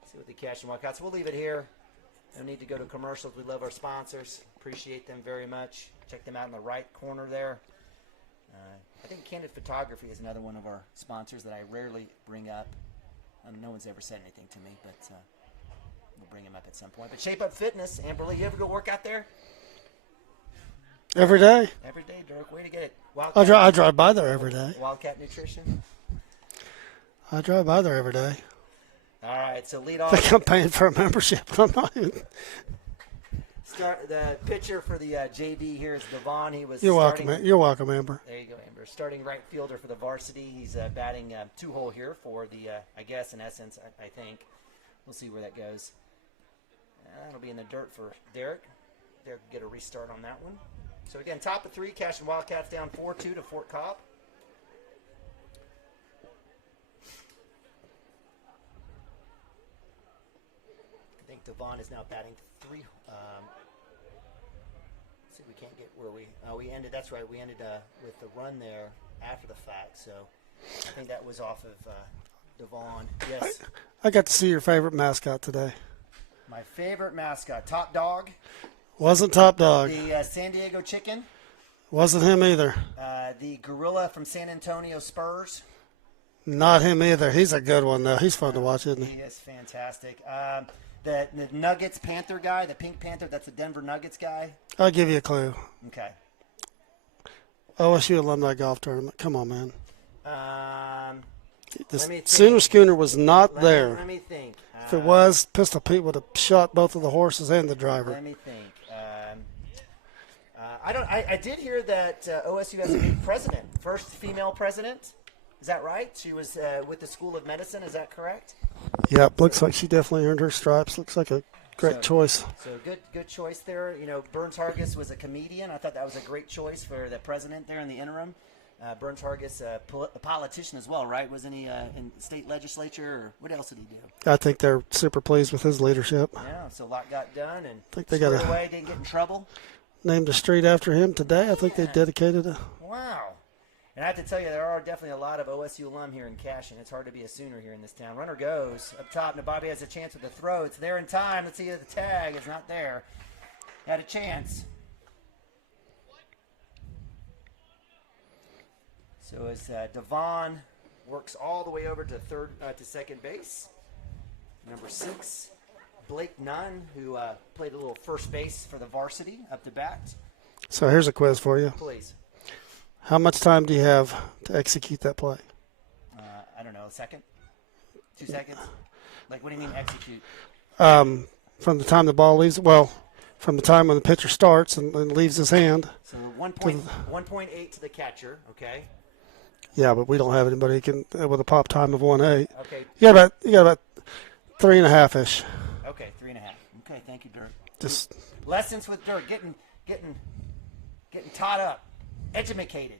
see what the Cashion Wildcats. We'll leave it here. No need to go to commercials. We love our sponsors. Appreciate them very much. Check them out in the right corner there. I think Candid Photography is another one of our sponsors that I rarely bring up. No one's ever said anything to me, but we'll bring them up at some point. But Shape Up Fitness, Amberly, you ever go work out there? Every day. Every day, Dirk. Way to get it. I drive by there every day. Wildcat Nutrition. I drive by there every day. All right, so lead I off. think I'm paying for a membership, but I'm not even. Start the pitcher for the JV here is Devon. He was. You're welcome. You're welcome, Amber. There you go, Amber. Starting right fielder for the varsity. He's batting 2-hole here for the, I guess, in essence, I think. We'll see where that goes. That'll be in the dirt for Derek. Derek will get a restart on that one. So again, top of 3, Cashion Wildcats down 4-2 to Fort Cobb. I think Devon is now batting 3. See, we can't get where we ended. That's right. We ended with the run there after the fact. So I think that was off of Devon. Yes. I got to see your favorite mascot today. My favorite mascot, Top Dog. Wasn't Top Dog. The San Diego Chicken. Wasn't him either. The Gorilla from San Antonio Spurs. Not him either. He's a good one, though. He's fun to watch, isn't he? He is fantastic. The Nuggets Panther guy, the Pink Panther, that's the Denver Nuggets guy. I'll give you a clue. Okay. OSU alumni golf tournament. Come on, man. Let me Sooner think. Schooner was not there. Let me think. If it was, Pistol Pete would have shot both of the horses and the driver. Let me think. I did hear that OSU has a new president, first female president. Is that right? She was with the School of Medicine. Is that correct? Yep, looks like she definitely earned her stripes. Looks like a great choice. So good choice there. You know, Burns Hargis was a comedian. I thought that was a great choice for the president there in the interim. Burns Hargis, a politician as well, right? Wasn't he in state legislature, or what else did he do? I think they're super pleased with his leadership. Yeah, so a lot got done, and I think they got away, didn't get in trouble. Named a street after him today. I think they dedicated a. Wow. And I have to tell you, there are definitely a lot of OSU alum here in Cashion. It's hard to be a Sooner here in this town. Runner goes up top. Nababi has a chance with the throw. It's there in time. Let's see if the tag is not there. Had a chance. So as Devon works all the way over to second base, number 6, Blake Nunn, who played a little first base for the varsity up to bat. So here's a quiz for you. Please. How much time do you have to execute that play? I don't know, a second? 2 seconds? Like, what do you mean execute? From the time the ball leaves, from the time when the pitcher starts and leaves his hand. So 1.8 to the catcher, okay? Yeah, but we don't have anybody who can with a pop time of 1.8. Okay. You got about 3.5-ish. Okay, 3.5. Okay, thank you, Dirk. Just lessons with Dirk, getting taught up, educated.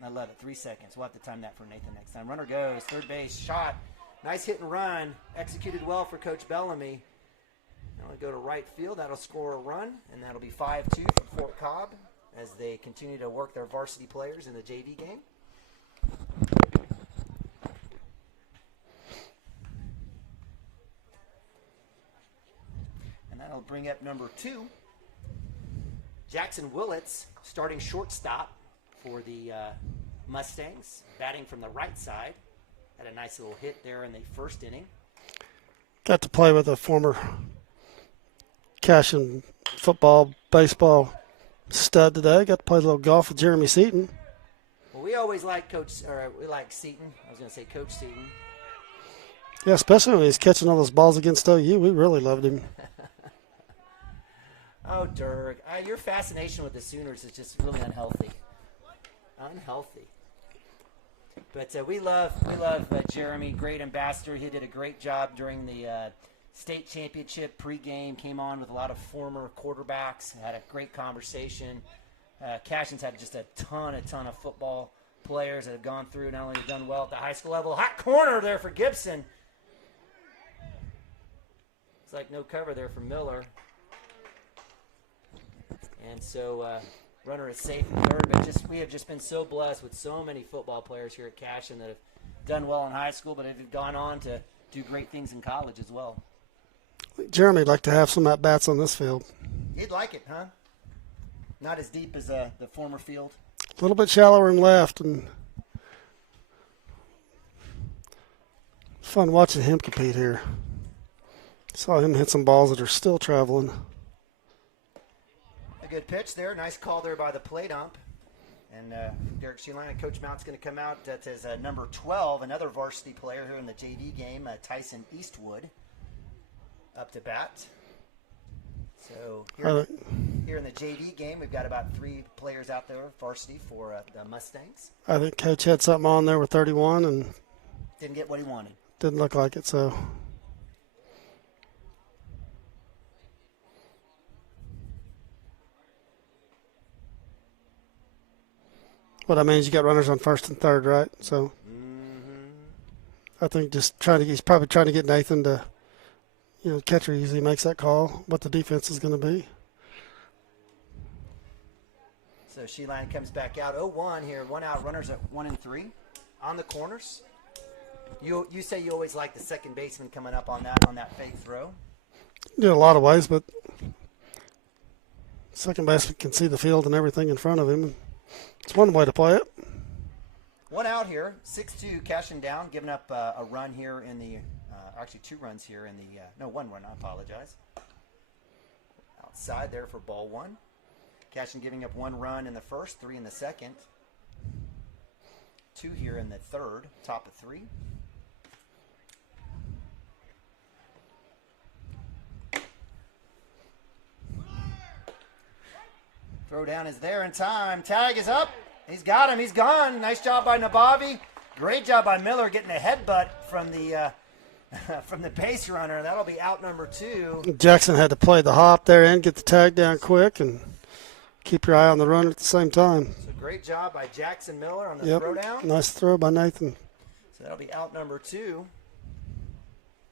I love it. 3 seconds. We'll have to time that for Nathan next time. Runner goes, third base, shot. Nice hit and run. Executed well for Coach Bellamy. Now we go to right field. That'll score a run, and that'll be 5-2 for Fort Cobb as they continue to work their varsity players in the JV game. And that'll bring up number 2, Jackson Willits, starting shortstop for the Mustangs, batting from the right side. Had a nice little hit there in the first inning. got to play with a former Cashion football, baseball stud today. Got to play a little golf with Jeremy Seaton. Well, we always like Seaton. I was going to say Coach Seaton. Yeah, especially when he's catching all those balls against OU. We really loved him. Oh, Dirk, your fascination with the Sooners is just really unhealthy. Unhealthy. But we love Jeremy, great ambassador. He did a great job during the state championship pregame. Came on with a lot of former quarterbacks. Had a great conversation. Cashion's had just a ton of football players that have gone through, not only have done well at the high school level. Hot corner there for Gibson. It's like no cover there for Miller. And so runner is safe in third. But we have just been so blessed with so many football players here at Cashion that have done well in high school, but have gone on to do great things in college as well. Jeremy'd like to have some at-bats on this field. He'd like it, huh? Not as deep as the former field. A little bit shallower and left, and fun watching him compete here. Saw him hit some balls that are still traveling. A good pitch there. Nice call there by the plate ump. And Derek Sheeline and Coach Mount's going to come out. That is number 12, another varsity player here in the JV game, Tyson Eastwood, up to bat. So here in the JV game, we've got about 3 players out there, varsity, for the Mustangs. I think Coach had something on there with 31 and didn't get what he wanted. Didn't look like it, so. What I mean is you got runners on first and third, right? So I think he's probably trying to get Nathan to, catcher usually makes that call, what the defense is going to be. So Sheeline comes back out. 0-1 here. 1 out. Runners at 1 and 3 on the corners. You say you always like the second baseman coming up on that fake throw. Yeah, a lot of ways, but second baseman can see the field and everything in front of him. It's one way to play it. 1 out here. 6-2 Cashion down, giving up a run here in the actually 2 runs here in the 1 run. I apologize. Outside there for ball 1. Cashion giving up 1 run in the first, 3 in the second. 2 here in the third, top of 3. Throw down is there in time. Tag is up. He's got him. He's gone. Nice job by Nabavi. Great job by Miller getting a headbutt from the from the base runner. That'll be out number 2. Jackson had to play the hop there and get the tag down quick and keep your eye on the runner at the same time. So great job by Jackson Miller on the throw down. Nice throw by Nathan. So that'll be out number 2.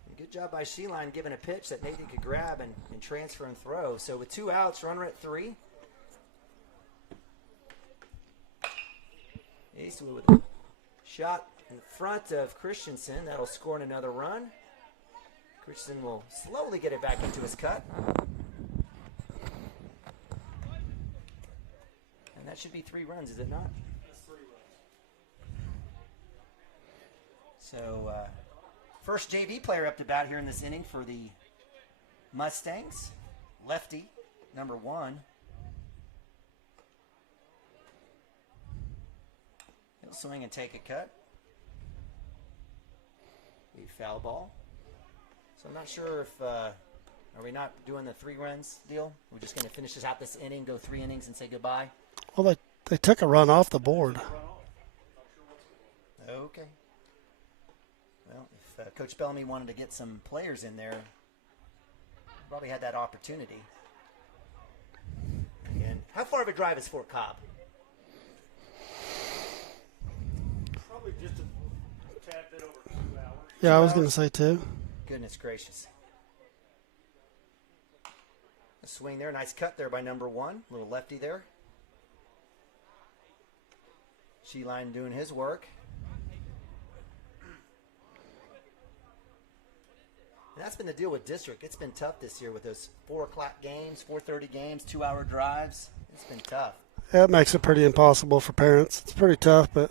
And good job by Sheeline giving a pitch that Nathan could grab and transfer and throw. So with 2 outs, runner at 3. Eastwood with a shot in front of Christensen. That'll score in another run. Christensen will slowly get it back into his cut. And that should be 3 runs, is it not? That's 3 runs. So first JV player up to bat here in this inning for the Mustangs. Lefty, number 1. He'll swing and take a cut. Be foul ball. So I'm not sure if are we not doing the 3 runs deal? We're just going to finish this out this inning, go 3 innings, and say goodbye. Well, they took a run off the board. Okay. Well, if Coach Bellamy wanted to get some players in there, probably had that opportunity. And how far of a drive is Fort Cobb? Probably just a tad bit over 2 hours. Yeah, I was going to say 2. Goodness gracious. A swing there. Nice cut there by number 1. Little lefty there. Sheeline doing his work. And that's been the deal with district. It's been tough this year with those 4 o'clock games, 4:30 games, 2-hour drives. It's been tough. That makes it pretty impossible for parents. It's pretty tough, but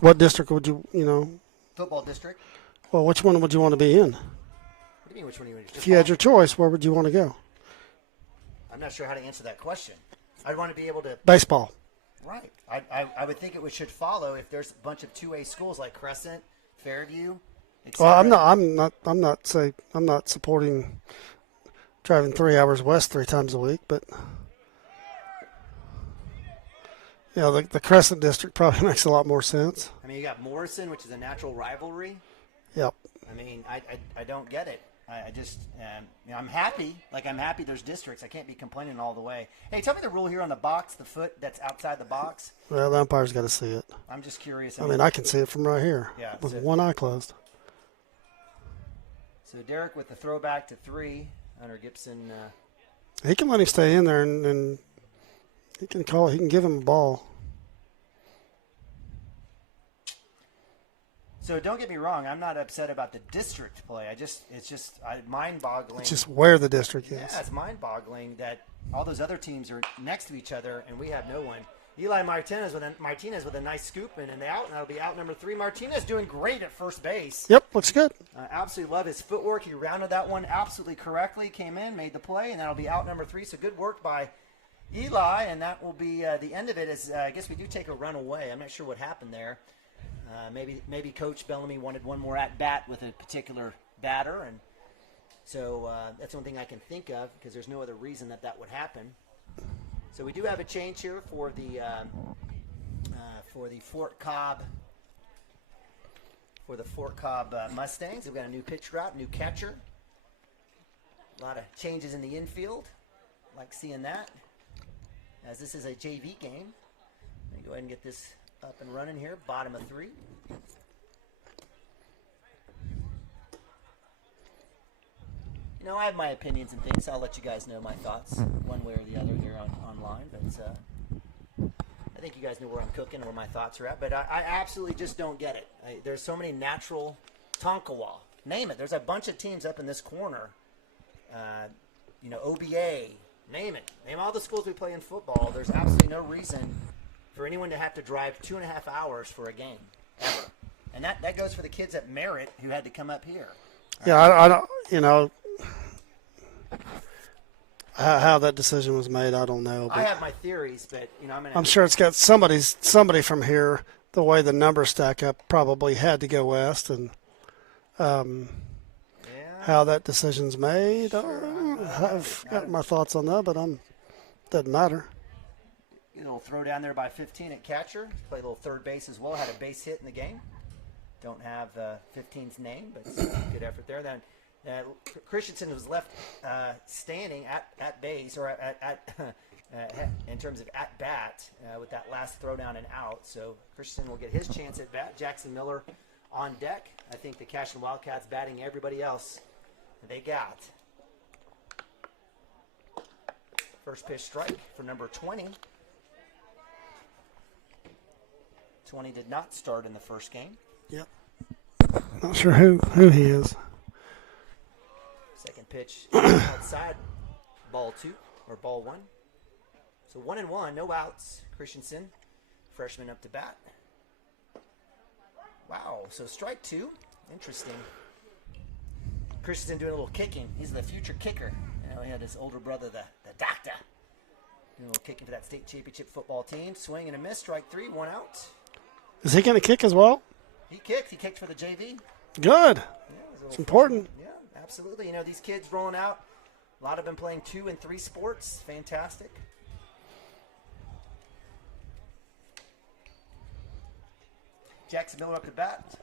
what district would you, Football district. well, which one would you want to be in? What do you mean which one do you want to If you had your choice, where would you want to go? I'm not sure how to answer that question. I'd want to be able to. Baseball. Right. I would think it should follow if there's a bunch of 2A schools like Crescent, Fairview. Well, I'm not supporting driving 3 hours west 3 times a week, but the Crescent district probably makes a lot more sense. I mean, you got Morrison, which is a natural rivalry. Yep. I mean, I don't get it. I just, I'm happy. Like, I'm happy there's districts. I can't be complaining all the way. Hey, tell me the rule here on the box, the foot that's outside the box. Well, the umpire's got to see it. I'm just curious. I mean, I can see it from right here with one eye closed. So Derek with the throwback to 3. Hunter Gibson. He can let him stay in there, and he can call. He can give him a ball. So don't get me wrong. I'm not upset about the district play. It's just mind-boggling. It's just where the district is. Yeah, it's mind-boggling that all those other teams are next to each other and we have no one. Eli Martinez with a nice scoop and the out, and that'll be out number 3. Martinez doing great at first base. Yep, looks good. Absolutely love his footwork. He rounded that one absolutely correctly, came in, made the play, and that'll be out number 3. So good work by Eli, and that will be the end of it. I guess we do take a run away. I'm not sure what happened there. Maybe Coach Bellamy wanted one more at-bat with a particular batter, and so that's one thing I can think of because there's no other reason that would happen. So we do have a change here for the Fort Cobb Mustangs. We've got a new pitch route, new catcher. A lot of changes in the infield. Like seeing that. As this is a JV game. Let me go ahead and get this up and running here. Bottom of 3. I have my opinions and things. I'll let you guys know my thoughts one way or the other here online. But I think you guys know where I'm cooking, where my thoughts are at. But I absolutely just don't get it. There's so many natural Tonkawa. Name it. There's a bunch of teams up in this corner. OBA. Name it. Name all the schools we play in football. There's absolutely no reason for anyone to have to drive 2.5 hours for a game, ever. And that goes for the kids at Merritt who had to come up here. Yeah, I don't, how that decision was made, I don't know. But I have my theories, but, I'm sure it's got somebody from here, the way the numbers stack up, probably had to go west, and how that decision's made, I've got my thoughts on that, but doesn't matter. A little throw down there by 15 at catcher. Play a little third base as well. Had a base hit in the game. Don't have 15's name, but good effort there. Then Christensen was left standing at base or in terms of at bat with that last throw down and out. So Christensen will get his chance at bat. Jackson Miller on deck. I think the CASHION Wildcats batting everybody else they got. First pitch strike for number 20. 20 did not start in the first game. Yep. Not sure who he is. Second pitch outside. Ball 2 or ball 1. So 1-1, no outs. Christensen, freshman up to bat. Wow, so strike 2. Interesting. Christensen doing a little kicking. He's the future kicker. He had his older brother, the doctor. Doing a little kicking for that state championship football team. Swing and a miss, strike 3, 1 out. Is he going to kick as well? He kicked. He kicked for the JV. Good. Yeah, it's important. Yeah, absolutely. These kids rolling out, a lot of them playing 2 and 3 sports. Fantastic. Jackson Miller up to bat.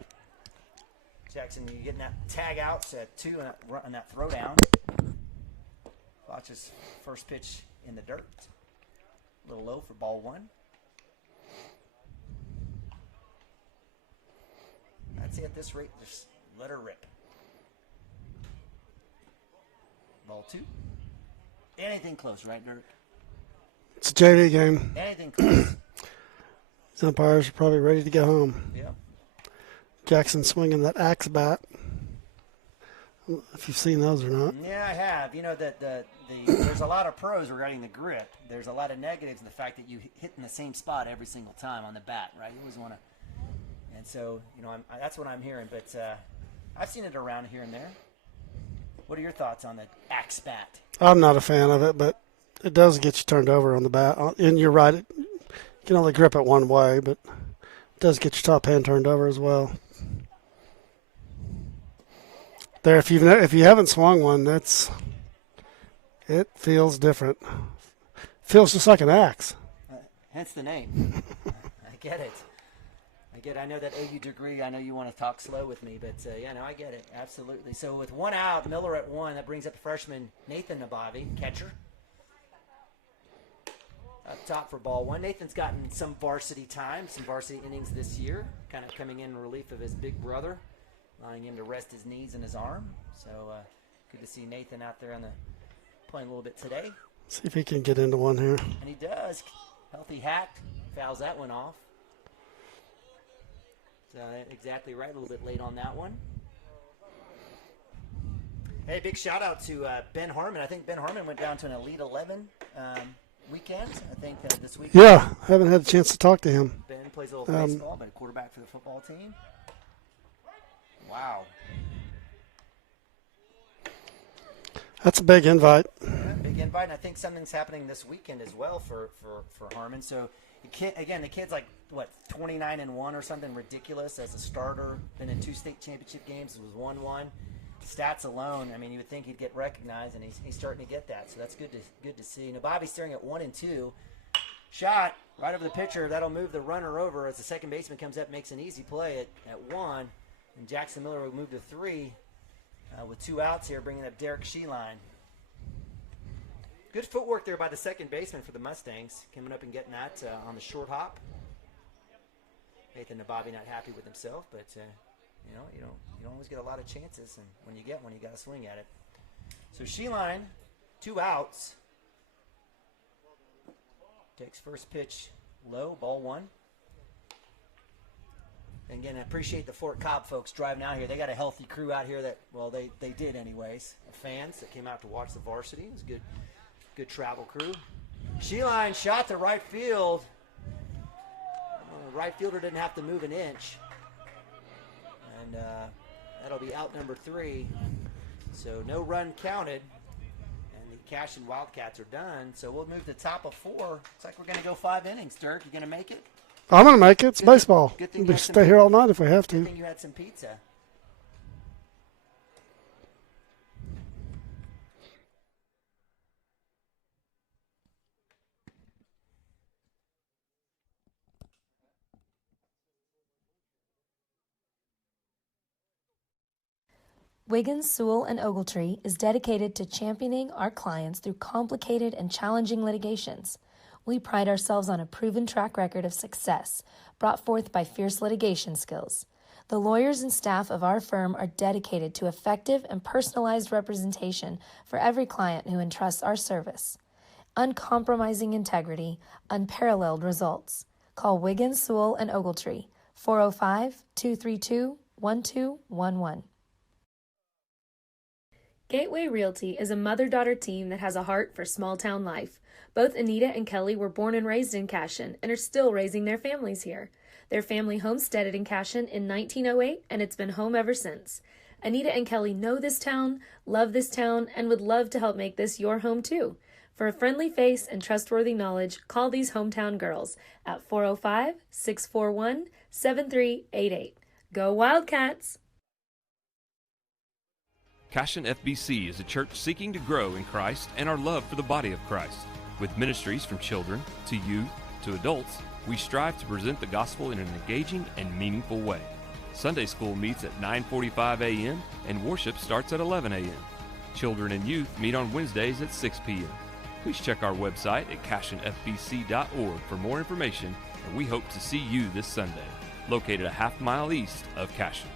Jackson, you getting that tag out at 2 and that throw down. Watch his first pitch in the dirt. A little low for ball 1. I'd say at this rate, just let her rip. Ball 2. Anything close, right, Dirk? It's a JV game. Anything close. These umpires are probably ready to go home. Yeah. Jackson swinging that axe bat. I don't know if you've seen those or not. Yeah, I have. There's a lot of pros regarding the grip. There's a lot of negatives in the fact that you hit in the same spot every single time on the bat, right? You always want to. And so, that's what I'm hearing. But I've seen it around here and there. What are your thoughts on the axe bat? I'm not a fan of it, but it does get you turned over on the bat. And you're right. You can only grip it one way, but it does get your top hand turned over as well. There, if you haven't swung one, it feels different. Feels just like an axe. Hence the name. I get it. I know that AU degree. I know you want to talk slow with me, but I get it. Absolutely. So with one out, Miller at one, that brings up freshman Nathan Nabavi, catcher. Up top for ball one. Nathan's gotten some varsity time, some varsity innings this year, kind of coming in relief of his big brother, allowing him to rest his knees and his arm. So good to see Nathan out there playing a little bit today. See if he can get into one here. And he does. Healthy hack. Fouls that one off. So exactly right. A little bit late on that one. Hey, big shout out to Ben Harmon. I think Ben Harmon went down to an Elite 11 weekend. I think this week. Yeah, haven't had a chance to talk to him. Ben plays a little baseball, but a quarterback for the football team. Wow. That's a big invite. Big invite, and I think something's happening this weekend as well for Harmon. So, the kid's like, 29-1 or something ridiculous as a starter. Been in 2 state championship games. It was 1-1. Stats alone, I mean, you would think he'd get recognized, and he's starting to get that. So that's good to see. Now, Bobby's staring at 1-2. Shot right over the pitcher. That'll move the runner over as the second baseman comes up, makes an easy play at 1. And Jackson Miller will move to 3 with 2 outs here, bringing up Derek Sheeline. Good footwork there by the second baseman for the Mustangs, coming up and getting that on the short hop. Nathan Nabavi not happy with himself, but you don't always get a lot of chances, and when you get one, you got to swing at it. So Sheeline, 2 outs. Takes first pitch low, ball 1. And again, I appreciate the Fort Cobb folks driving out here. They got a healthy crew out here that, well, they did anyways. Fans that came out to watch the varsity. It was a good travel crew. Sheeline shot to right field. Right fielder didn't have to move an inch. And that'll be out number 3. So no run counted. And the CASHION Wildcats are done. So we'll move to top of 4. Looks like we're going to go 5 innings. Dirk, you going to make it? I'm going to make it. It's baseball. Good thing We'll stay here all night if we have to. Good thing you had some pizza. Wiggins, Sewell, and Ogletree is dedicated to championing our clients through complicated and challenging litigations. We pride ourselves on a proven track record of success brought forth by fierce litigation skills. The lawyers and staff of our firm are dedicated to effective and personalized representation for every client who entrusts our service. Uncompromising integrity, unparalleled results. Call Wiggins, Sewell, and Ogletree, 405-232-1211. Gateway Realty is a mother-daughter team that has a heart for small-town life. Both Anita and Kelly were born and raised in Cashion and are still raising their families here. Their family homesteaded in Cashion in 1908, and it's been home ever since. Anita and Kelly know this town, love this town, and would love to help make this your home too. For a friendly face and trustworthy knowledge, call these hometown girls at 405-641-7388. Go Wildcats! CASHION FBC is a church seeking to grow in Christ and our love for the body of Christ. With ministries from children to youth to adults, we strive to present the gospel in an engaging and meaningful way. Sunday school meets at 9:45 a.m. and worship starts at 11 a.m. Children and youth meet on Wednesdays at 6 p.m. Please check our website at cashionfbc.org for more information, and we hope to see you this Sunday, located a half-mile east of Cashion.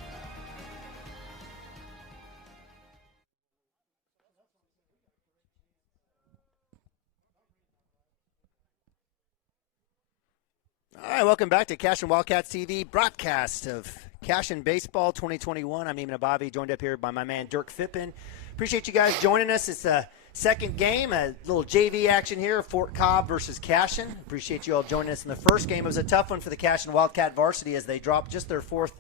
All right, welcome back to CASHION Wildcats TV broadcast of CASHION Baseball 2021. I'm Eamon Abavi, joined up here by my man Dirk Phippen. Appreciate you guys joining us. It's the second game, a little JV action here, Fort Cobb versus CASHION. Appreciate you all joining us in the first game. It was a tough one for the CASHION Wildcat varsity as they dropped just their 4th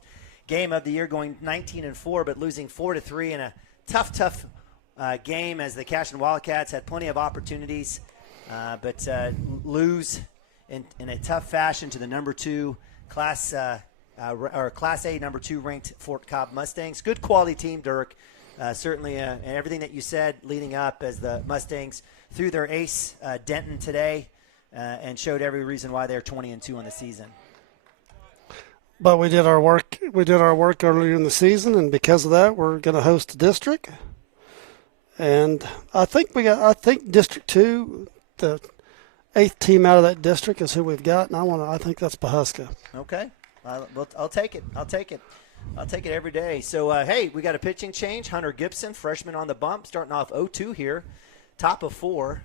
game of the year, going 19-4, but losing 4-3 in a tough game as the CASHION Wildcats had plenty of opportunities, but lose in a tough fashion to the number 2 Class A number 2 ranked Fort Cobb Mustangs. Good quality team, Dirk. Certainly, and everything that you said leading up as the Mustangs threw their ace Denton today and showed every reason why they're 20-2 on the season. But we did our work. We did our work earlier in the season, and because of that, we're going to host a district. And I think District 2, the 8th team out of that district is who we've got, and I think that's Pawhuska. Okay, I'll take it. I'll take it every day. So hey, we got a pitching change. Hunter Gibson, freshman on the bump, starting off 0-2 here, top of 4.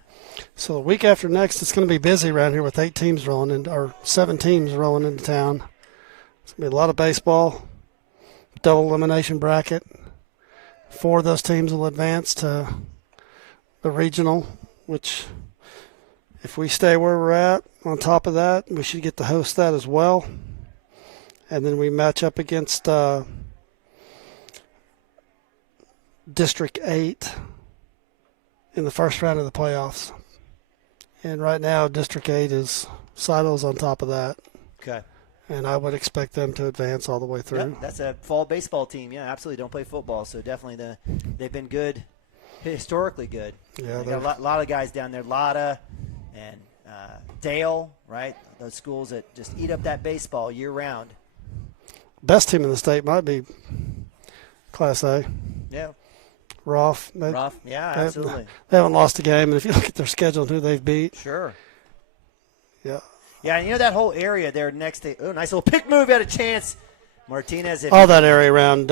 So the week after next, it's going to be busy around here with 8 teams rolling in, or 7 teams rolling into town. It's going to be a lot of baseball, double elimination bracket. 4 of those teams will advance to the regional, which if we stay where we're at, on top of that, we should get to host that as well. And then we match up against District 8 in the first round of the playoffs. And right now, District 8 is Silo's on top of that. Okay. And I would expect them to advance all the way through. Yep, that's a fall baseball team. Yeah, absolutely. Don't play football, so definitely they've been good, historically good. Yeah, they got a lot of guys down there. Lotta and Dale, right? Those schools that just eat up that baseball year round. Best team in the state might be Class A. Yeah. Roth. Yeah, absolutely. They haven't lost a game, and if you look at their schedule and who they've beat. Sure. Yeah. Yeah, and that whole area there next to – nice little pick move, had a chance. Martinez. All that area around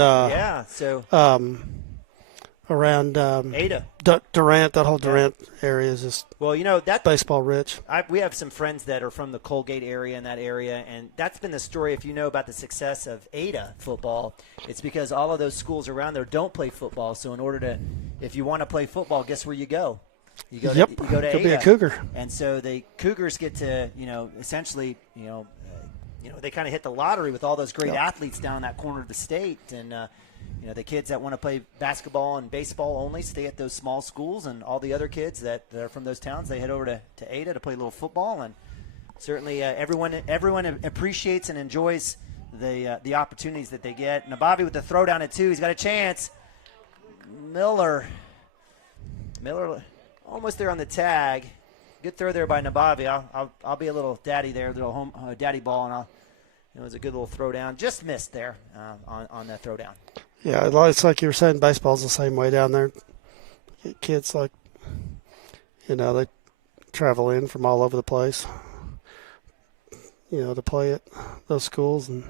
around Ada. Durant, that whole Durant area is just that baseball rich. We have some friends that are from the Colgate area and that area, and that's been the story. If you know about the success of Ada football, it's because all of those schools around there don't play football. So in order to – if you want to play football, guess where you go? You go to Could Ada. be a Cougar. And so the Cougars get to, essentially, they kind of hit the lottery with all those great athletes down in that corner of the state. And, the kids that want to play basketball and baseball only stay at those small schools, and all the other kids that are from those towns, they head over to Ada to play a little football. And certainly everyone appreciates and enjoys the opportunities that they get. And Bobby with the throwdown at 2. He's got a chance. Miller almost there on the tag. Good throw there by Nabavi. I'll be a little daddy there, little home daddy ball, and it was a good little throwdown. Just missed there on that throwdown. Yeah, it's like you were saying, baseball's the same way down there. Kids they travel in from all over the place, to play at those schools, and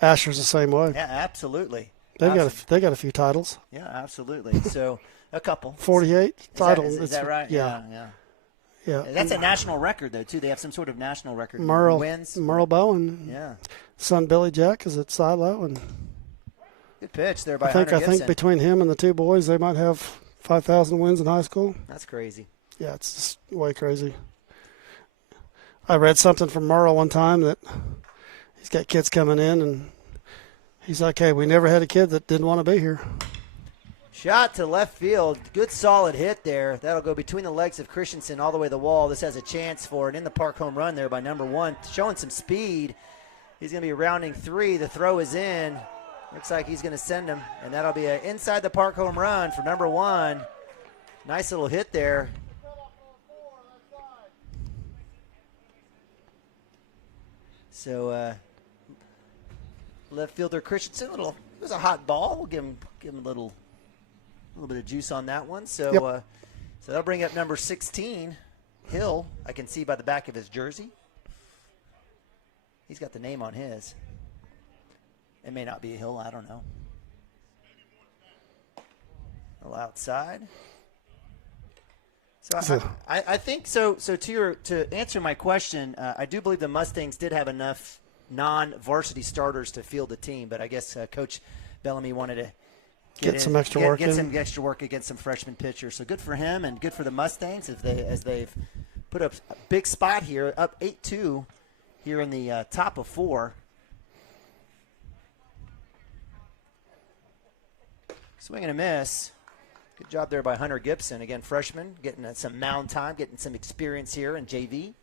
Asher's the same way. Yeah, absolutely. They got a few titles. Yeah, absolutely. So a couple. 48 titles. Is that right? Yeah. Yeah. That's a national record, though, too. They have some sort of national record. Wins. Merle Bowen. Yeah. Son Billy Jack is at Silo, and good pitch there by Hunter I think between him and the 2 boys, they might have 5,000 wins in high school. That's crazy. Yeah, it's just way crazy. I read something from Merle one time that he's got kids coming in, and he's like, hey, we never had a kid that didn't want to be here. Shot to left field. Good solid hit there. That'll go between the legs of Christensen all the way to the wall. This has a chance for an in-the-park home run there by number 1. Showing some speed. He's going to be rounding 3. The throw is in. Looks like he's going to send him, and that'll be an inside-the-park home run for number 1. Nice little hit there. So left fielder Christensen, it was a hot ball. We'll give him a little bit of juice on that one. So so that'll bring up number 16, Hill. I can see by the back of his jersey. He's got the name on his. It may not be a Hill. I don't know. A little outside. So I think so. So to answer my question, I do believe the Mustangs did have enough non-varsity starters to field the team, but I guess Coach Bellamy wanted to get some extra work against some freshman pitchers. So good for him and good for the Mustangs as they've put up a big spot here, up 8-2 here in the top of 4. Swing and a miss. Good job there by Hunter Gibson. Again, freshman, getting some mound time, getting some experience here in JV.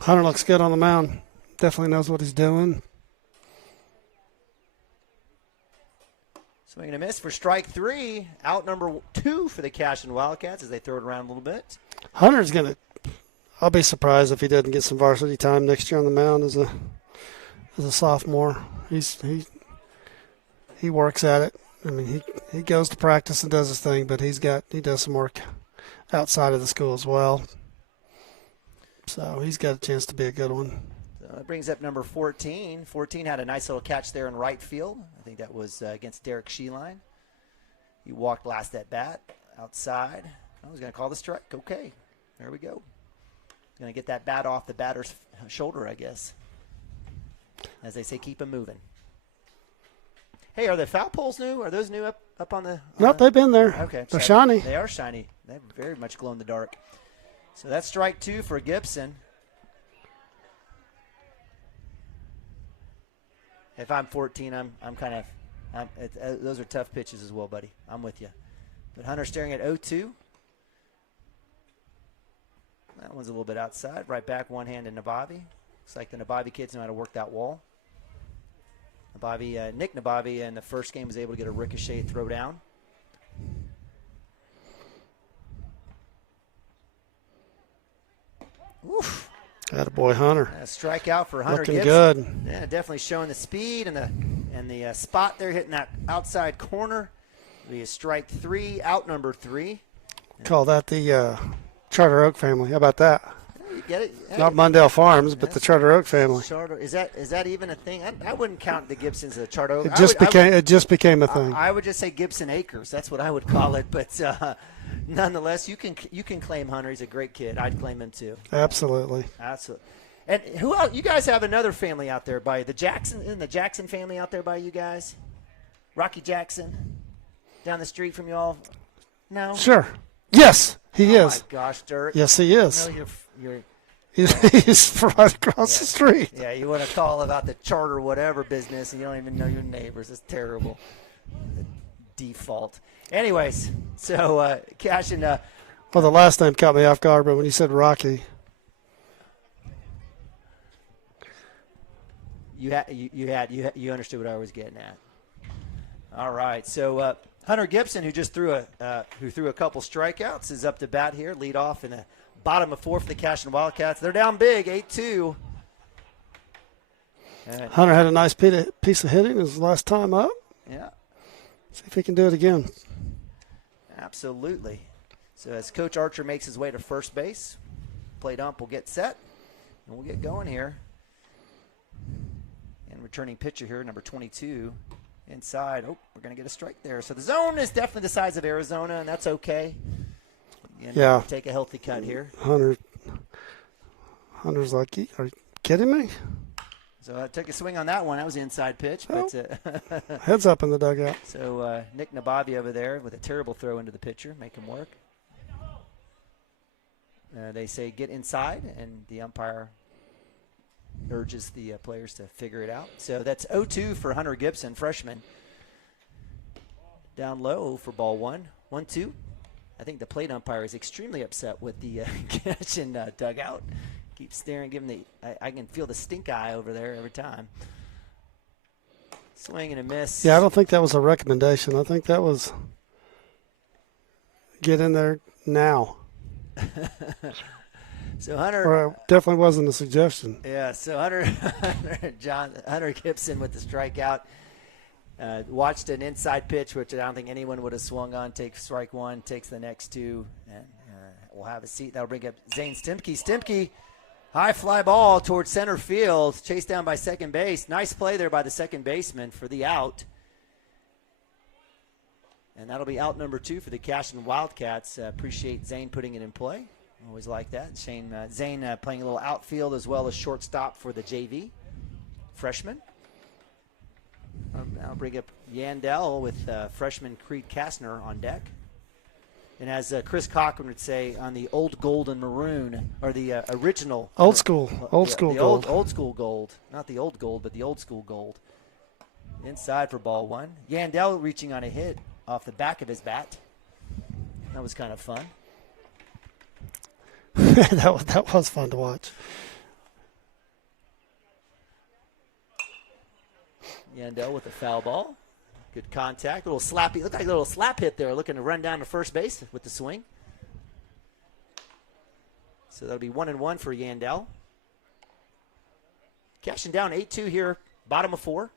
Hunter looks good on the mound. Definitely knows what he's doing. Swing and a miss for strike 3. Out number 2 for the Cashion Wildcats as they throw it around a little bit. Hunter's going to – I'll be surprised if he doesn't get some varsity time next year on the mound as a sophomore. He works at it. I mean, he goes to practice and does his thing, but he does some work outside of the school as well. So he's got a chance to be a good one. So that brings up number 14. 14 had a nice little catch there in right field. I think that was against Derek Sheeline. He walked last at bat outside. I was going to call the strike. Okay, there we go. Going to get that bat off the batter's shoulder, I guess. As they say, keep him moving. Hey, are the foul poles new? Are those new up on the? Nope, they've been there. Okay, they're shiny. They are shiny. They very much glow in the dark. So that's strike 2 for Gibson. If I'm 14, I'm kind of those are tough pitches as well, buddy. I'm with you. But Hunter staring at 0-2. That one's a little bit outside. Right back, one hand to Nabavi. Looks like the Nabavi kids know how to work that wall. Nick Nabavi in the first game was able to get a ricochet throw down. Oof. Attaboy, Hunter. A strikeout for Hunter Looking Gibson. good. Yeah, definitely showing the speed and the spot there, hitting that outside corner. It'll be a strike 3, out number 3. Call that the Charter Oak family. How about that? You get it? Hey. Not Mundell Farms, but the Charter Oak family. Is that even a thing? I wouldn't count the Gibsons as a Charter Oak. It just became a thing. I would just say Gibson Acres. That's what I would call it. But nonetheless, you can claim Hunter. He's a great kid. I'd claim him too. Absolutely. And who else? You guys have another family out there by you. The Jackson family out there by you guys? Rocky Jackson down the street from you all? No? Sure. Yes, he is. Oh, my gosh, Dirk. Yes, he is. No, you're He's right across the street. Yeah, you want to call about the charter whatever business, and you don't even know your neighbors. It's terrible. The default. Anyways, so Cashion. Well, the last name caught me off guard, but when you said Rocky. You understood what I was getting at. All right, so Hunter Gibson, who just threw a couple strikeouts, is up to bat here, lead off in the bottom of 4 for the Cashion Wildcats. They're down big, 8-2. Hunter had a nice piece of hitting his last time up. Yeah. See if he can do it again. Absolutely. So as Coach Archer makes his way to first base, plate ump will get set, and we'll get going here. And returning pitcher here, number 22, inside. Oh, we're going to get a strike there. So the zone is definitely the size of Arizona, and that's okay. Yeah. Take a healthy cut here. Hunter's like, are you kidding me? So I took a swing on that one. That was the inside pitch. But, heads up in the dugout. So Nick Nabavi over there with a terrible throw into the pitcher. Make him work. They say get inside, and the umpire urges the players to figure it out. So that's 0-2 for Hunter Gibson, freshman. Down low for ball 1. 1-2. I think the plate umpire is extremely upset with the Cashion dugout. Keeps staring, giving I can feel the stink eye over there every time. Swing and a miss. Yeah, I don't think that was a recommendation. I think that was get in there now. So Hunter. Or it definitely wasn't a suggestion. Yeah, so Hunter Gibson with the strikeout. Watched an inside pitch, which I don't think anyone would have swung on. Takes strike 1, takes the next 2, and we'll have a seat. That'll bring up Zane Stimke. Stimke, high fly ball towards center field, chased down by second base. Nice play there by the second baseman for the out. And that'll be out number 2 for the Cashion Wildcats. Appreciate Zane putting it in play. Always like that. Zane playing a little outfield as well as shortstop for the JV freshman. I'll bring up Yandel with freshman Creed Kastner on deck. And as Chris Cochran would say, on the old gold and maroon, or the original. Old school gold. Old school gold. Not the old gold, but the old school gold. Inside for ball 1. Yandel reaching on a hit off the back of his bat. That was kind of fun. that was fun to watch. Yandel with the foul ball. Good contact. A little slappy. Looked like a little slap hit there, looking to run down to first base with the swing. So that'll be 1-1 for Yandel. Cashing down 8-2 here, bottom of 4.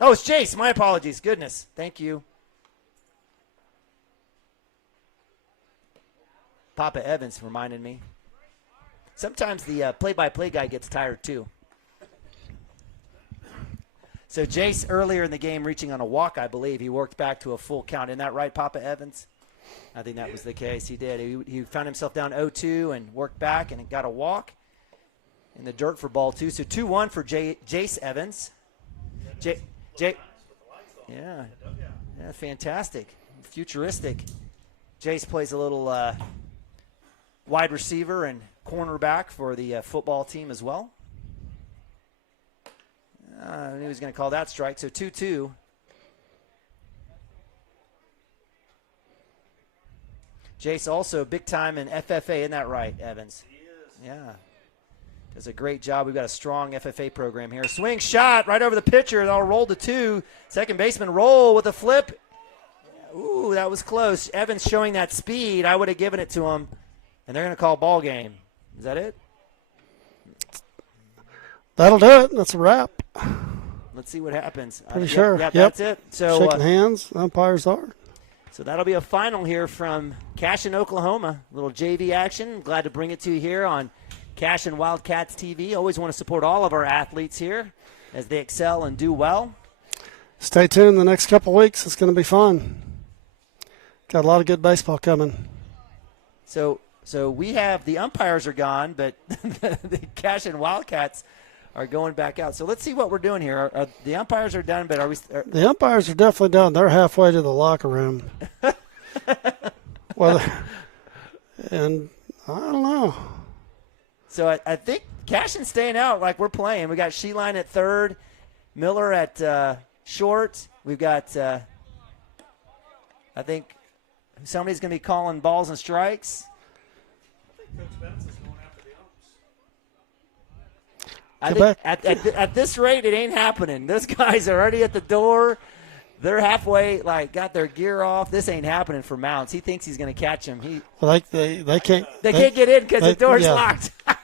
Oh, it's Jace. My apologies. Goodness. Thank you. Papa Evans reminded me. Sometimes the play-by-play guy gets tired too. So Jace earlier in the game reaching on a walk, I believe. He worked back to a full count. Isn't that right, Papa Evans? I think that was the case. He did. He found himself down 0-2 and worked back and got a walk in the dirt for ball 2. So 2-1 for Jace Evans. Yeah, fantastic. Futuristic. Jace plays a little wide receiver and cornerback for the football team as well. I knew he was going to call that strike. So 2-2. Jace also big time in FFA. Isn't that right, Evans? He is. Yeah. Does a great job. We've got a strong FFA program here. Swing shot right over the pitcher. They'll roll to 2. Second baseman roll with a flip. Ooh, that was close. Evans showing that speed. I would have given it to him. And they're going to call ball game. Is that it? That'll do it. That's a wrap. Let's see what happens. Pretty sure. Yep, Yep. That's it. So shaking hands. Umpires are. So that'll be a final here from CASHION, Oklahoma. A little JV action. Glad to bring it to you here on CASHION Wildcats TV. Always want to support all of our athletes here as they excel and do well. Stay tuned the next couple weeks. It's going to be fun. Got a lot of good baseball coming. So we have the umpires are gone, but the CASHION Wildcats are going back out. So let's see what we're doing here. The umpires are done, but are we? The umpires are definitely done. They're halfway to the locker room. Well, and I don't know. So I think CASHION's staying out like we're playing. We got Sheline at third, Miller at short. We've got, I think, somebody's going to be calling balls and strikes. I think Coach Benz is going after the umps. I think at this rate, it ain't happening. Those guys are already at the door. They're halfway, got their gear off. This ain't happening for Mounts. He thinks he's going to catch him. Well, they can't. They can't get in because the door's locked. I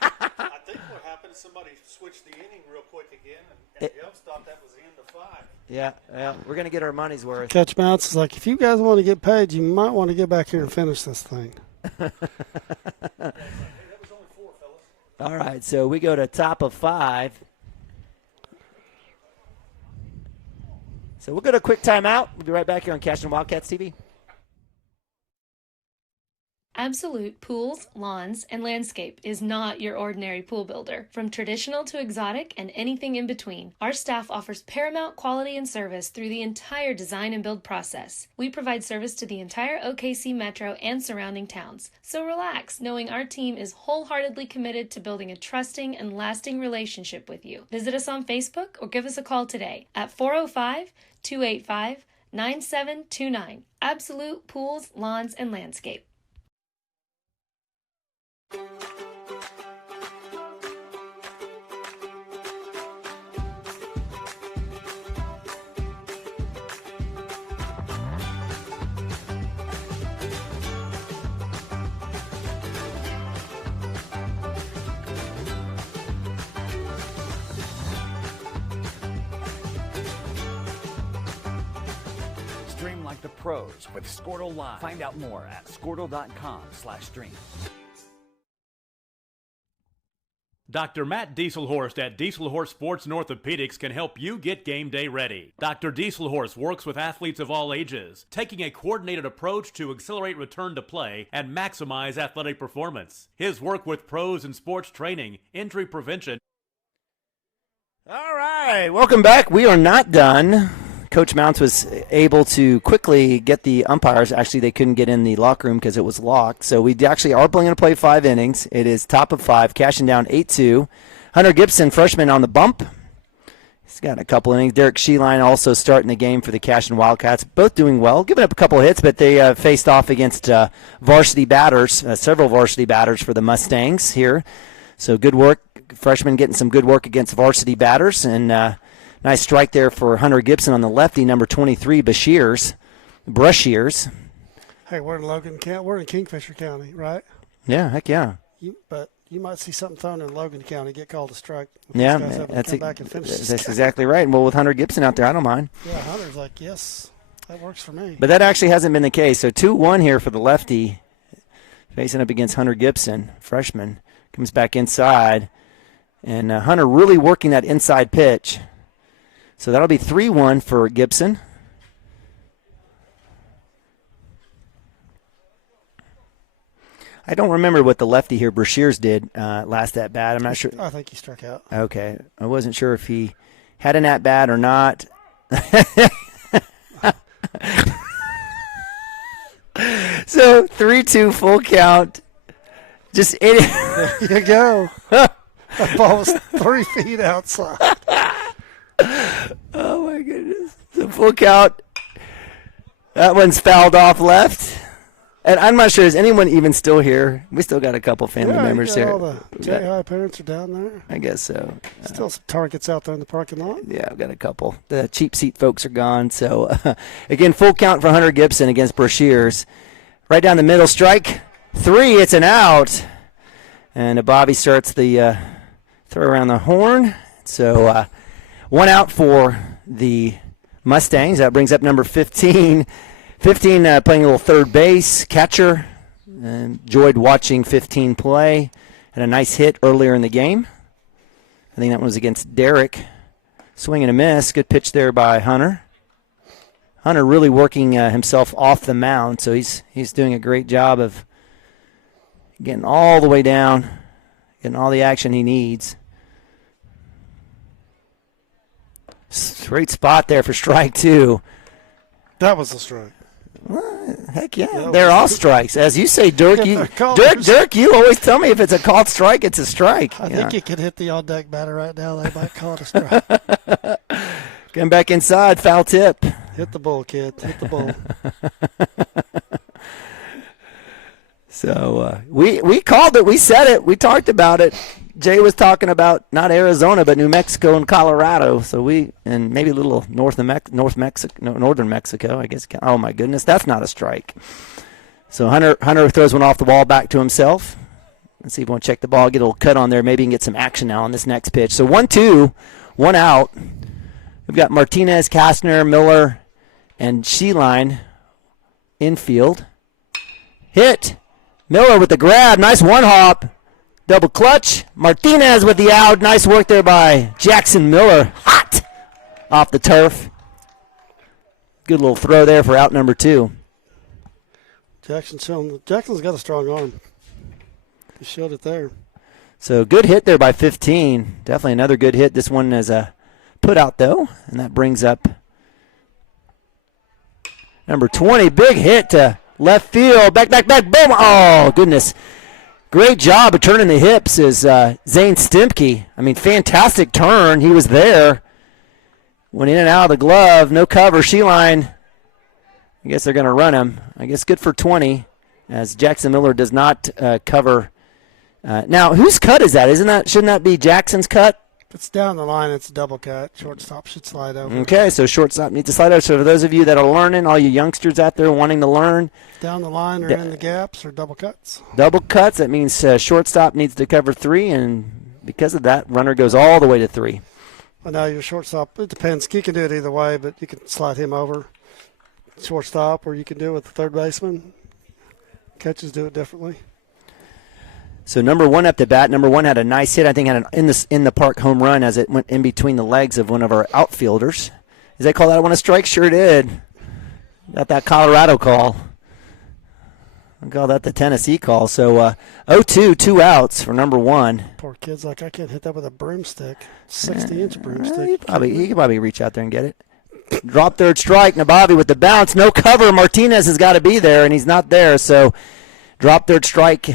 think what happened is somebody switched the inning real quick again, and the umps thought that was the end of 5. Yeah, we're going to get our money's worth. Coach Mounts is like, if you guys want to get paid, you might want to get back here and finish this thing. That was only 4, fellas. All right, so we go to top of 5. So we'll go to a quick timeout. We'll be right back here on CASHION Wildcats TV. Absolute Pools, Lawns, and Landscape is not your ordinary pool builder. From traditional to exotic and anything in between, our staff offers paramount quality and service through the entire design and build process. We provide service to the entire OKC metro and surrounding towns. So relax, knowing our team is wholeheartedly committed to building a trusting and lasting relationship with you. Visit us on Facebook or give us a call today at 405-285-9729. Absolute Pools, Lawns, and Landscape. Stream like the pros with Squirtle Live. Find out more at squirtle.com/stream. Dr. Matt Dieselhorst at Dieselhorst Sports and Orthopedics can help you get game day ready. Dr. Dieselhorst works with athletes of all ages, taking a coordinated approach to accelerate return to play and maximize athletic performance. His work with pros in sports training, injury prevention. All right, welcome back. We are not done. Coach Mounts was able to quickly get the umpires. Actually, they couldn't get in the locker room because it was locked. So we actually are going to play 5 innings. It is top of 5, cashing down 8-2. Hunter Gibson, freshman, on the bump. He's got a couple innings. Derek Sheline also starting the game for the CASHION Wildcats. Both doing well, giving up a couple of hits, but they faced off against varsity batters, several varsity batters for the Mustangs here. So good work. Freshman getting some good work against varsity batters, and Nice strike there for Hunter Gibson on the lefty, number 23, Brushears. Hey, we're in Logan County. We're in Kingfisher County, right? Yeah, heck yeah. But you might see something thrown in Logan County get called a strike. Yeah, that's exactly right. Well, with Hunter Gibson out there, I don't mind. Yeah, Hunter's like, yes, that works for me. But that actually hasn't been the case. So 2-1 here for the lefty, facing up against Hunter Gibson, freshman. Comes back inside, and Hunter really working that inside pitch. So that'll be 3-1 for Gibson. I don't remember what the lefty here, Brashears, did last at bat. I'm not sure. I think he struck out. Okay. I wasn't sure if he had an at bat or not. So 3-2 full count. Just there you go. That ball was 3 feet outside. Oh my goodness. So full count. That one's fouled off left. And I'm not sure, is anyone even still here? We still got a couple family members here. All the J-High parents are down there. I guess so. Still some targets out there in the parking lot. Yeah, I've got a couple. The cheap seat folks are gone. So, again, full count for Hunter Gibson against Brashears. Right down the middle, strike 3. It's an out. And Bobby starts the throw around the horn. So, 1 out for the Mustangs. That brings up number 15. 15 playing a little third base, catcher. Enjoyed watching 15 play. Had a nice hit earlier in the game. I think that one was against Derek. Swing and a miss. Good pitch there by Hunter. Hunter really working himself off the mound, so he's doing a great job of getting all the way down, getting all the action he needs. Great spot there for strike 2. That was a strike. Well, heck yeah, they're all strikes. As you say, Dirk, Dirk, you always tell me if it's a called strike, it's a strike. I think you could hit the on-deck batter right now. They might call it a strike. Come back inside, foul tip. Hit the bull, kid. Hit the bull. So we called it. We said it. We talked about it. Jay was talking about not Arizona, but New Mexico and Colorado. So and maybe a little northern Mexico, I guess. Oh my goodness, that's not a strike. So Hunter throws one off the wall back to himself. Let's see if we want to check the ball, get a little cut on there. Maybe he can get some action now on this next pitch. So 1-2, 1 out. We've got Martinez, Kastner, Miller, and Sheeline infield. Hit. Miller with the grab. Nice one hop. Double clutch. Martinez with the out. Nice work there by Jackson Miller. Hot off the turf. Good little throw there for out number 2. Jackson's got a strong arm. He showed it there. So good hit there by 15. Definitely another good hit. This one is a put out though, and that brings up number 20. Big hit to left field. Back, boom. Oh, goodness. Great job of turning the hips is Zane Stimke. I mean, fantastic turn. He was there. Went in and out of the glove. No cover. Sheeline. I guess they're going to run him. I guess good for 20 as Jackson Miller does not cover. Now, whose cut is that? Shouldn't that be Jackson's cut? If it's down the line, it's a double cut. Shortstop should slide over. Okay, so shortstop needs to slide over. So for those of you that are learning, all you youngsters out there wanting to learn. Down the line or in the gaps or double cuts. Double cuts, that means shortstop needs to cover 3, and because of that, runner goes all the way to 3. Well, now your shortstop, it depends. You can do it either way, but you can slide him over shortstop, or you can do it with the third baseman. Catches do it differently. So number 1 up to bat. Number 1 had a nice hit. I think had an in the park home run as it went in between the legs of one of our outfielders. Did they call that one a strike? Sure did. Got that Colorado call. I call that the Tennessee call. So 0-2, 2 outs for number 1. Poor kid's like, I can't hit that with a broomstick. 60-inch broomstick. He could probably reach out there and get it. Drop third strike. Nabavi with the bounce. No cover. Martinez has got to be there, and he's not there. So drop third strike.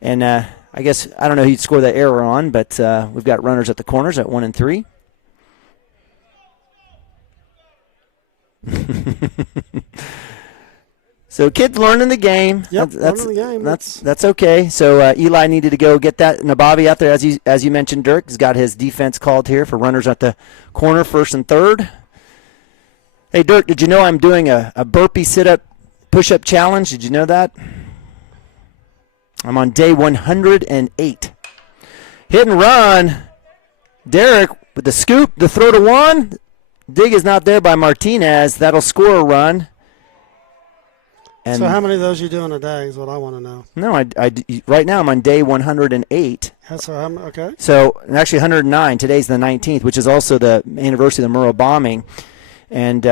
And I guess, I don't know who you'd score that error on, but we've got runners at the corners at 1 and 3. So kids learning the game. Yep, that's learning the game. That's okay. So Eli needed to go get that. Nabavi out there, as you mentioned, Dirk has got his defense called here for runners at the corner, 1st and 3rd. Hey, Dirk, did you know I'm doing a burpee sit-up, push-up challenge? Did you know that? I'm on day 108. Hit and run. Derek with the scoop, the throw to one. Dig is not there by Martinez. That'll score a run. And so how many of those you do in a day is what I want to know. No, right now I'm on day 108. Okay. So actually 109. Today's the 19th, which is also the anniversary of the Murrah bombing. And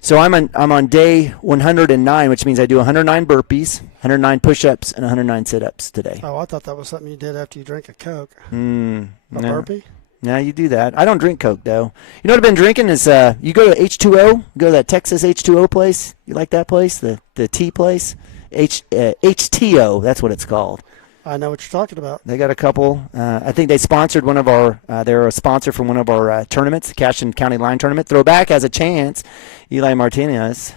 so I'm on day 109, which means I do 109 burpees, 109 push-ups, and 109 sit-ups today. Oh, I thought that was something you did after you drank a Coke. Burpee? Yeah, you do that. I don't drink Coke, though. You know what I've been drinking is you go to H2O, go to that Texas H2O place. You like that place, the tea place? HTO, that's what it's called. I know what you're talking about. They got a couple. I think they sponsored one of our they're a sponsor for one of our tournaments, the Cashion County Line Tournament. Throwback has a chance, Eli Martinez.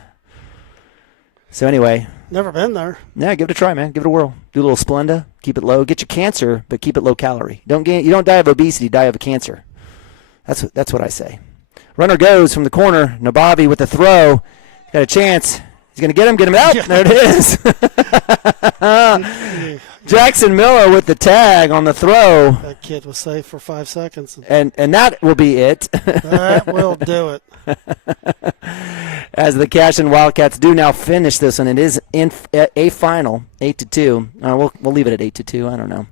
So anyway. Never been there. Yeah, give it a try, man. Give it a whirl. Do a little Splenda. Keep it low. Get your cancer, but keep it low calorie. You don't die of obesity, die of cancer. That's what I say. Runner goes from the corner. Nabavi with the throw. Got a chance. He's going to get him out. Yeah. There it is. Jackson Miller with the tag on the throw. That kid was safe for 5 seconds. And that will be it. That will do it. As the Cashion Wildcats do now finish this, and it is in a final, 8-2. We'll leave it at 8-2. I don't know.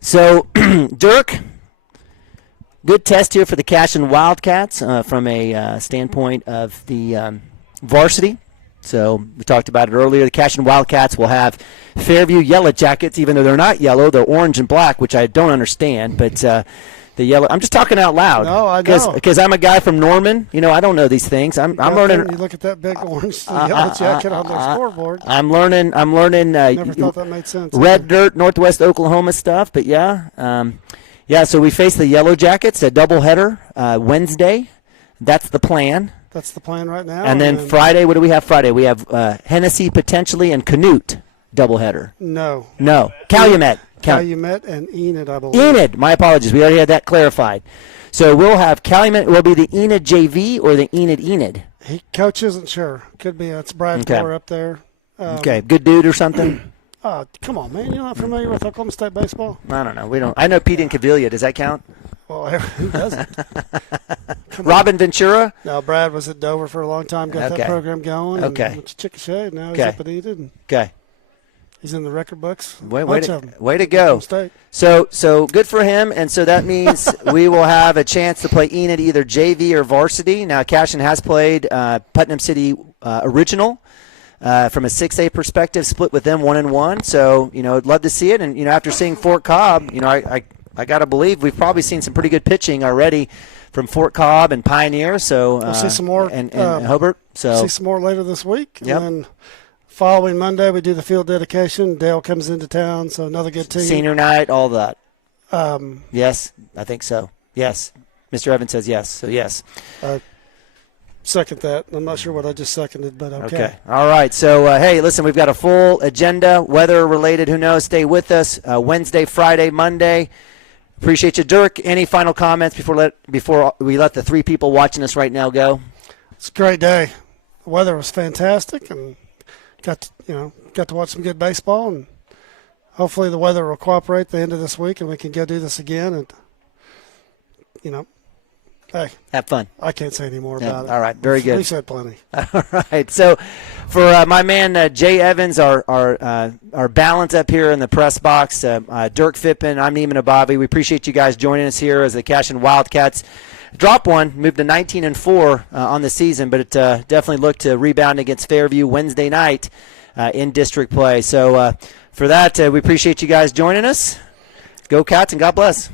So, Dirk, good test here for the Cashion Wildcats from a standpoint of the varsity. So we talked about it earlier. The Cashion Wildcats will have Fairview Yellow Jackets, even though they're not yellow. They're orange and black, which I don't understand. But the yellow. I'm just talking out loud. No, I know. Because I'm a guy from Norman. I don't know these things. I'm learning. You look at that big orange yellow jacket on their scoreboard. I'm learning. Never thought that made sense. Red dirt, Northwest Oklahoma stuff. But yeah. So we face the Yellow Jackets, a doubleheader Wednesday. That's the plan. That's the plan right now. And then Friday, what do we have Friday? We have Hennessy potentially and Canute doubleheader. No. Calumet. Calumet and Enid, I believe. Enid. My apologies. We already had that clarified. So we'll have Calumet. Will be the Enid JV or the Enid? Coach isn't sure. Could be. It's Brad Moore up there. Okay. Good dude or something? Come on, man. You're not familiar with Oklahoma State baseball? I don't know. We don't. I know Pete Incaviglia. Does that count? Well, who doesn't? Robin Ventura? No, Brad was at Dover for a long time, got that program going. Okay. And went to Chickasha, now he's up at Enid. Okay. He's in the record books. Way to go. So good for him, and so that means we will have a chance to play Enid either JV or varsity. Now, Cashion has played Putnam City Original from a 6A perspective, split with them 1-1. So, I'd love to see it. And, after seeing Fort Cobb, I got to believe we've probably seen some pretty good pitching already from Fort Cobb and Pioneer. So we'll see some more. And Hobart. So see some more later this week. Yep. And then following Monday, we do the field dedication. Dale comes into town, so another good team. Senior night, all that. Yes, I think so. Yes. Mr. Evans says yes, so yes. Second that. I'm not sure what I just seconded, but okay. All right. So, hey, listen, we've got a full agenda, weather-related, who knows. Stay with us Wednesday, Friday, Monday. Appreciate you. Dirk, any final comments before we let the three people watching us right now go? It's a great day. The weather was fantastic, and got to watch some good baseball, and hopefully the weather will cooperate the end of this week, and we can go do this again. And hey, have fun. I can't say any more about it. All right, very good. We said plenty. All right. So, for my man Jay Evans, our balance up here in the press box, Dirk Phippen, I'm Neiman Abavi. We appreciate you guys joining us here as the Cashion Wildcats drop one, moved to 19-4 on the season, but it definitely looked to rebound against Fairview Wednesday night in district play. So, for that, we appreciate you guys joining us. Go Cats, and God bless.